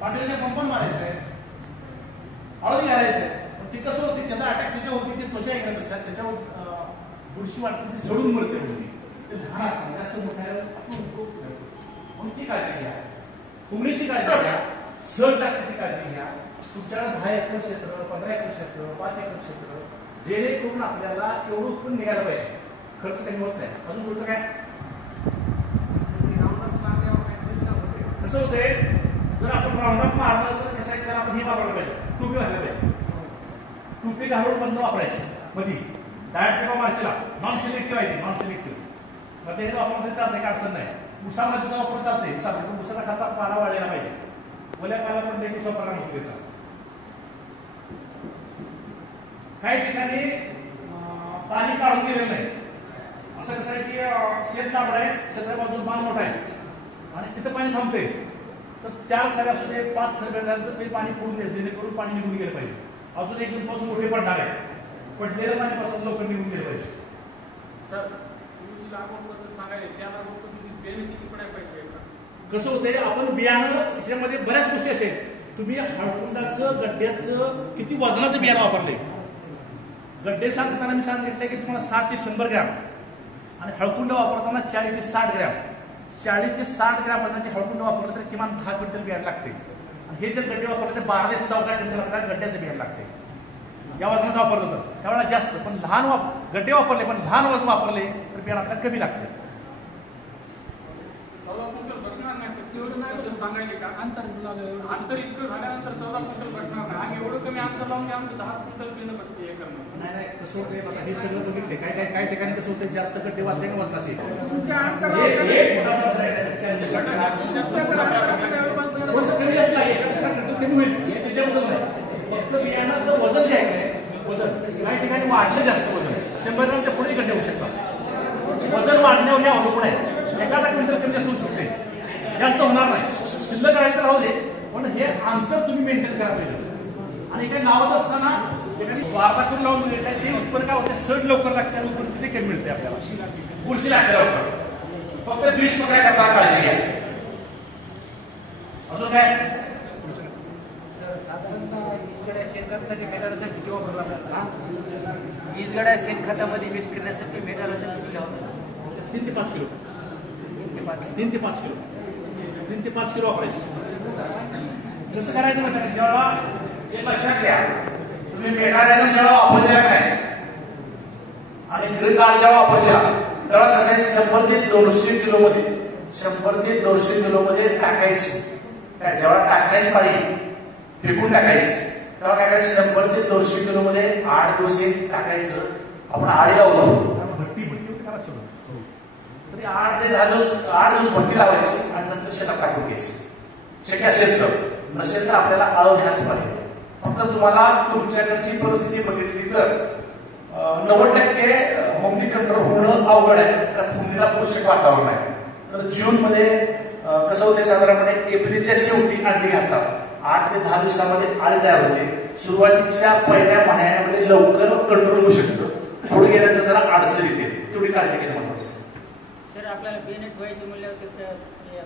पाण्याच्या पंपन मारायचं आहे हळद घालायचं आहे पण ती कसं होती त्याचा अटॅक तिच्या होती ती त्वचा ऐकण्यापेक्षा त्याच्यावर बुरशी वाटते ती सडून मरते होती ते लहान असतं जास्त मोठ्या म्हणून ती काळजी घ्या फुगणीची काळजी घ्या सड टाकण्याची काळजी घ्या तुमच्याकडे 10 एकर क्षेत्र 15 एकर क्षेत्र 5 एकर क्षेत्र जेणेकरून आपल्याला एवढं उत्पन्न निघायला पाहिजे खर्च कमी होत नाही अजून पुढचं काय कसं होते जर आपण राऊंडअप मारलं तर त्यासाठी त्याला आपण हे वापरलं पाहिजे टोपी घातलं पाहिजे टोपी घालून बंद वापरायचं मध्ये डायरेक्ट किंवा मार्चेला नॉन सिलेक्टिव्ह आहे नॉन सिलेक्टिव्ह मग ते वापरून तरी चालतंय काय अडचण नाही उसामाचीचा वापर चालतंय उसाचा खाचा पाला वाढायला पाहिजे ओल्या पाला पण ते उसा परिणाम होतो त्याचा काही ठिकाणी पाणी काढून गेलेलं नाही असं कसं आहे की शेत लांब आहे शेतात बाजूला बांध मोठा आहे आणि तिथं पाणी थांबते तर 4 सऱ्या असू दे 5 सऱ्यानंतर ते पाणी पडून येईल जेणेकरून पाणी निघून गेलं पाहिजे अजून 1-2 पासून मोठे पडणार आहे पडलेलं पाणी पासून लवकर निघून गेलं पाहिजे सर तुमची लागवड सांगायला त्या लागवड बेनिफिट किती पडायला पाहिजे कसं होतंय आपण बियाणं याच्यामध्ये बऱ्याच गोष्टी असेल तुम्ही हळकुंडाचं गड्ड्याचं किती वजनाचं बियाणं वापरलंय गड्डे सांगताना मी सांगितलंय की तुम्हाला 60 ते 100 ग्रॅम आणि हळकुंड वापरताना 40 ते 60 ग्रॅम 40 ते 60 ग्रॅम वजनाचे हळकुंड वापरलं तर किमान 10 क्विंटल बियाणं लागते आणि हे जर गड्डे वापरले तर 12 ते 14 क्विंटल आपल्याला गड्ड्याचं बियाणं लागते या वजनाचा वापरलं तर त्यावेळेला जास्त, पण लहान गड्डे वापरले पण लहान वजन वापरले तर बियाणं आपल्याला कमी लागते. तेवढं नाही बसून सांगायचे का अंतर इतकं झाल्यानंतर 14 क्विंटल बसणार नाही. आम्ही एवढं कमी अंतर लावून आमचं 10 क्विंटल बियाणं बसते एकरनं. नाही कसं होतंय बघा, हे सगळं बघितले काय ठिकाणी कसं होतं, जास्त गड्डे वाचले का वजनाचे तुमच्या अंतर कमी होईल त्याच्याबद्दल नाही. फक्त बियाणाचं वजन जे आहे वजन काही ठिकाणी वाढलं जास्त वजन 100 ग्रामच्या पुढे गड्डे होऊ शकतात. वजन वाढण्यावर हे अवलंबून आहे. एखादा क्विंटल कमी जास्त होऊ शकते, जास्त होणार नाही. शिल्लक आहे तर राहू दे, पण हे अंतर तुम्ही मेंटेन करा पाहिजे. आणि काही लावत असताना एखादी वार्ता करून लावून मिळते ते उत्पन्न काय होते, सड लवकर लागते आणि उत्पन्न किती कमी मिळते आपल्याला. बुरशी लागते लवकर. फक्त ब्लीच वगैरे करताना काळजी घ्या. अजून काय साधारणतः वीजगड्या शेणखतासाठी मेटालाचा किती वापरला जातो? वीजगड्या शेणखतामध्ये मिक्स करण्यासाठी मेटालाचा किती लावतात? 3 ते 5 किलो. 3 ते 5 किलो. 3 ते 5 किलो वापरायचं. कसं करायचं म्हणजे जेव्हा हे लक्षात घ्या, तुम्ही मेटारायझर जेव्हा वापरशीला काय आणि ग्रीन कार्ड जेव्हा वापरशीला तेव्हा कसं आहे 100 ते 200 किलो मध्ये 100 ते 200 किलो मध्ये टाकायचं. काय जेव्हा टाकण्याची पाळी फेकून टाकायचं तेव्हा काय करायचं 100 ते 200 किलो मध्ये 8 दिवस टाकायचं. आपण आडी लावतो भट्टी करा सगळं. तरी 8 ते 10 दिवस भट्टी लावायची आणि नंतर शेतात टाकून घ्यायचं. शक्य असेल तर, नसेल तर आपल्याला आळव घ्यायच पाहिजे. फक्त तुम्हाला तुमच्याकडची परिस्थिती बघितली तर 90% होमली कंट्रोल होणं अवघड आहे, कारण फुमलीला पोषक वातावरण आहे. तर जून मध्ये कसं होते, साधारणपणे एप्रिलच्या शेवटी अंडी घालतात. 8 ते 10 दिवसामध्ये आळी तयार होते. सुरुवातीच्या पहिल्या महिन्यामध्ये लवकर कंट्रोल होऊ शकतं, पुढे गेल्यानंतर जरा अडचण येते. तेवढी काळजी घेणं महत्वाचं आहे. सर आपल्याला बेनेट व्हायचे म्हणल्यावर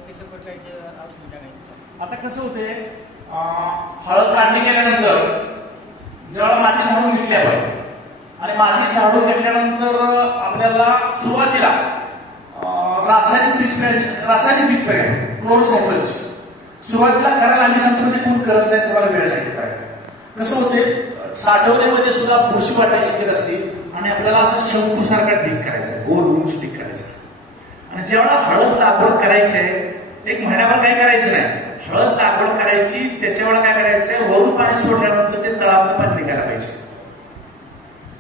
कशा प्रकारचे औषध टाकायचं? आता कसं होते, हळद काढणी केल्यानंतर जेव्हा माती झाडून घेतली आपण आणि माती झाडून घेतल्यानंतर आपल्याला सुरुवातीला रासायनिक बीज पेरणी क्लोरोसोमची सुरुवातीला करायला आम्ही सांगतो ते कोण करत नाही, तुम्हाला वेळ लागते. काय कसं होते, साठवणीमध्ये सुद्धा बुरशी वाटायला शिकत असते आणि आपल्याला असं शंकूसारखा ढीक करायचा, गोल उंच ढीक करायचा. आणि जेव्हा हळद लागवड करायची आहे, एक महिन्याभर काही करायचं नाही. हळद लागवड करायची, त्याच्या वेळेला काय करायचंय, वरून पाणी सोडल्यानंतर ते तळातलं पाणी निघायला पाहिजे.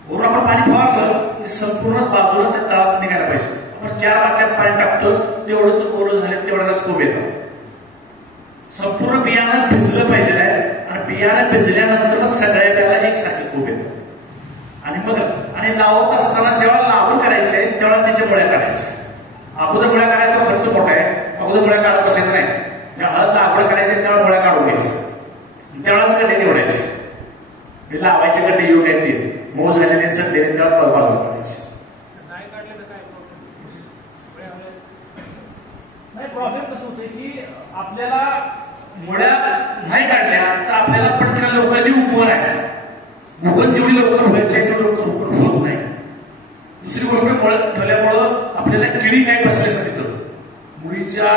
वरून आपण पाणी फवारलं, संपूर्ण बाजूला ते तळात निघायला पाहिजे. आपण 4 बाटल्यात पाणी टाकतो, तेवढंच कोरं झालं तेवढ्यालाच कोंब येतात. संपूर्ण बियाणं भिजलं पाहिजे आणि बियाणं भिजल्यानंतर सगळ्या बियाला एकसारखे कोंब येतात. आणि लावत असताना जेव्हा लावण करायचंय तेव्हा त्याच्या मुळ्या काढायच्या. अगोदर मुळ्या काढायचा खर्च मोठा आहे, अगोदर मुळ्या काढत बसायचं नाही. जेव्हा हळद लागवड करायची तेव्हा मुळ्या काढून घ्यायच्या, तेव्हाच गड्डे निवडायचे. लावायचे गड्डे योग्य आहेत, मऊ झालेले सडलेले तेव्हाच बाजूला काढायचे. नाही काढले तर काय नाही प्रॉब्लेम कसं होतंय की आपल्याला मुळ्या नाही काढल्या तर आपल्याला पटकन लोकांची उगवण आहे. उगवण जेवढी लवकर व्हायची तेवढी लवकर उगवण होत नाही. दुसरी गोष्ट, मुळ्या ठेवल्यामुळं आपल्याला किडी काही बसल्यासाठी तर मुळीच्या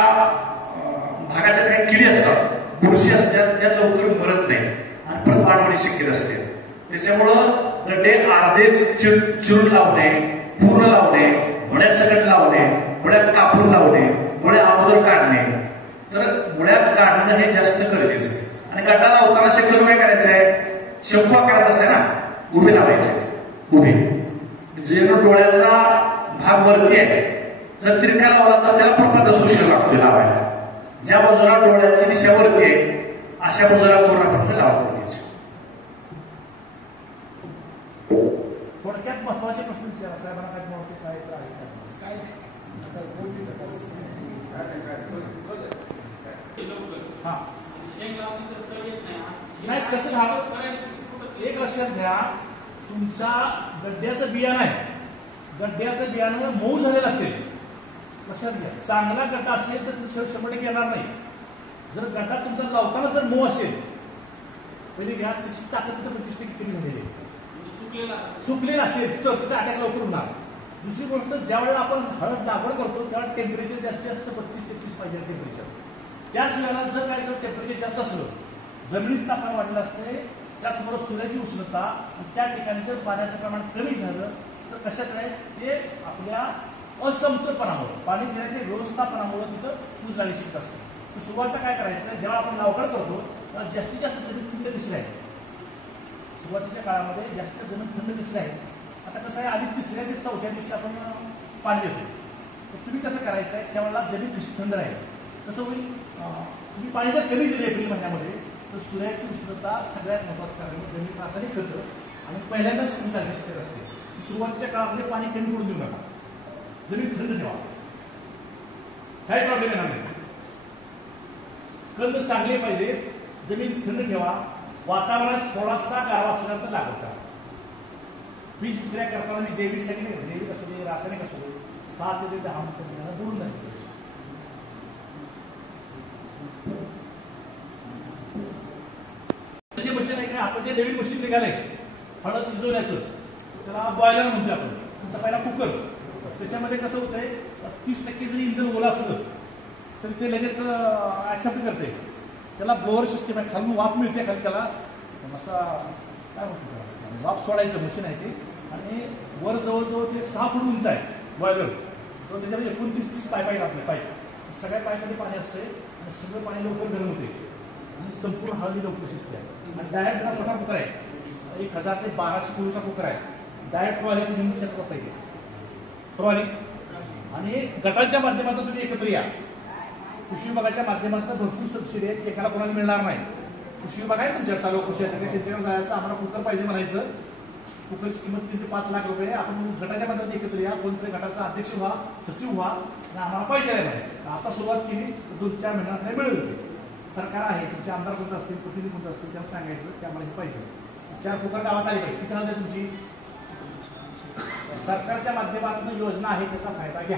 भागाच्या काही किडी असतात, बुरशी असतात, त्या लवकर मरत नाही आणि परत वाढ होण्याची शक्यता असते. त्याच्यामुळं गड्डे अर्धे चिरून लावणे, पूर्ण लावणे, मुळ्या सकट लावणे, मुळ्या कापून लावणे, मुळ्या अगोदर काढणे. तर मुळ्या काढणं हे जास्त गरजेचं आहे. आणि गड्डा लावताना शक्यतो काय करायचंय, शंकू आकारात असते ना, उभे लावायचे. उभे जे डोळ्याचा भाग वरती आहे, जर तिरका लावला तर त्याला प्रपंच सुशेल लागतो लावायला. ज्या बाजूला डोळ्याची दिशा वरती आहे अशा बाजूला पूर्णपणे लावतो. थोडक्यात महत्वाचे प्रश्न विचारा साहेबांना. काय महत्व काय नाही कसं झालं, एक लक्षात घ्या, तुमच्या गड्ड्याचं बियाणं आहे, गड्ड्याचं बियाणं मऊ झालेलं असेल, लक्षात घ्या. चांगला गड्डा असेल तर 100% येणार नाही. जर गड्डा तुमचा लावताना जर मऊ असेल, पहिले घ्या त्याची ताकद 25% कमी झालेली आहे. सुकलेला असेल तर तिथे अटॅक लवकर होणार. दुसरी गोष्ट, ज्या वेळेला आपण हळद लागवड करतो त्यावेळेला टेम्परेचर जास्तीत जास्त 32-33 पाहिजे टेम्परेचर. त्याच वेळेला जर काय टेम्परेचर जास्त असलं, जमिनीचं तापमान वाढलं असते, त्याचबरोबर सूर्याची उष्णता आणि त्या ठिकाणी जर पाण्याचं प्रमाण कमी झालं तर कशाच आहे ते आपल्या असमतोलपणामुळे पाणी देण्याच्या व्यवस्थापनामुळे तिथं पूज लागली शिकत असते. तर सुरुवातीला काय करायचं, जेव्हा आपण लावगड करतो तेव्हा जास्तीत जास्त जमीन थंड दिसली आहे. सुरुवातीच्या काळामध्ये जास्त जमीन थंड दिसली आहे. आता कसं आहे, आधी तिसऱ्या ते चौथ्या दिवशी आपण पाणी देतो. तर तुम्ही कसं करायचं आहे, त्यावेळेला जमीन कशी थंड राहील कसं होईल. तुम्ही पाणी जर कमी दिलं एप्रिल महिन्यामध्ये तर सूर्याची उष्णता सगळ्यात महत्त्वाचं कारण जमीन रासायनिक खतं आणि पहिल्यांदाच सुरू झाली शिकत असते. सुरुवातीच्या काळामध्ये पाणी कमी पडून देऊ नका, जमीन थंड ठेवा, काही प्रॉब्लेम येणार नाही. कंद चांगले पाहिजे, जमीन थंड ठेवा, वातावरणात थोडासा गारवा असला तर लागू करा. बीज प्रक्रिया करताना मी जैविक सांगितलं, जैविक असू दे रासायनिक असू दे 7 ते 10 मिनिटं बुडून जाईल. जे मशीन आहे का, आपण जे नवीन मशीन निघालंय हळद शिजवण्याचं, त्याला बॉयलर म्हणतो आपण. तुमचा पहिला कुकर, त्याच्यामध्ये कसं होतंय 30% जरी इंधन ओला असलं तर ते लगेच ऍक्सेप्ट करते. त्याला ब्लोअर सिस्टम आहे, खालून वाफ मिळते, खाली त्याला असा काय म्हणतो त्याला वाफ सोडायचं मशीन आहे ते. आणि वर जवळजवळ ते 6 फूट उंच आहे बॉयलर. तर त्याच्यामध्ये 29-30 पाईप आहेत आपले पाईप. सगळ्या पाईपमध्ये पाणी असते आणि सगळं पाणी लवकर गरम होते आणि संपूर्ण हळदी लवकर शिजते. आणि डायरेक्ट हा मोठा कुकर आहे, 1000 ते 1200 किलोचा कुकर आहे. डायरेक्ट ट्रॉली तुम्ही चेक करता येते ट्रॉली. आणि गटांच्या माध्यमातून तुम्ही एकत्र या. कृषी विभागाच्या माध्यमातून भरपूर सबसिडी आहेत, एकाला कोणाला मिळणार नाही. कृषी विभाग आहे तुमच्या तालुका कृषी अधिकारी, त्यांच्याकडे जायचं, आम्हाला कुकर पाहिजे म्हणायचं. कुकरची किंमत 3 ते 5 लाख रुपये. आपण गटाच्या माध्यमातून एकत्र या, कोणतरी गटाचा अध्यक्ष व्हा, सचिव व्हा आणि आम्हाला पाहिजे आहे म्हणायचं. आता सुरुवात केली 2-4 महिन्यात नाही मिळेल. सरकार आहे, तुमचे आमदार कोणतं असतील, प्रतिनिधी कोणतं असतील, त्यांना सांगायचं की आम्हाला हे पाहिजे. 4 कुकर गावात आले पाहिजे. किती आहे तुमची सरकारच्या माध्यमातून योजना आहे, त्याचा फायदा घ्या.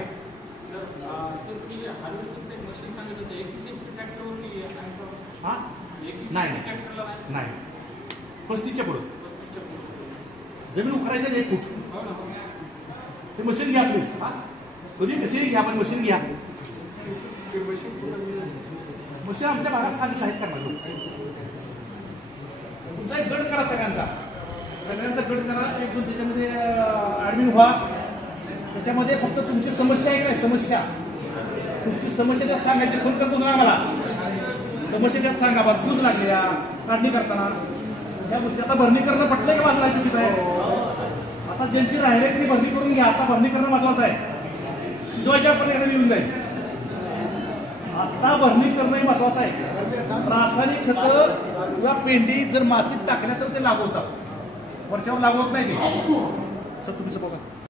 हा नाही 35च्या पुढं जमीन उखडायच्या 1 फूट ते मशीन घ्या प्लीज. हा कधी कशी घ्या, पण मशीन घ्या. मशीन आमच्या भागात सांगितलं आहेत करणार लोक. तुमचा एक गट करा, सगळ्यांचा गट करा, 1-2 त्याच्यामध्ये ऍडमिन व्हा. त्याच्यामध्ये फक्त तुमची समस्या आहे काय, समस्या तुमची समस्या त्यात सांगायची. फोन करतो ना आम्हाला, समस्या त्यात सांगा. बा दूध लागल्या काढणी करताना या गोष्टी आता भरणी करणं पटलंय का बाजूला चुकीचं आहे. आता ज्यांची राहिले तरी भरणी करून घ्या. आता भरणी करणं महत्वाचं आहे. शिजवायच्या पण याला येऊन जाईल. आता भरणी करणं महत्वाचं आहे. रासायनिक खतं किंवा पेंडी जर मातीत टाकल्या तर ते लागू होतात, वरच्यावर लागू होत नाही ते. सर तुमचं बघा.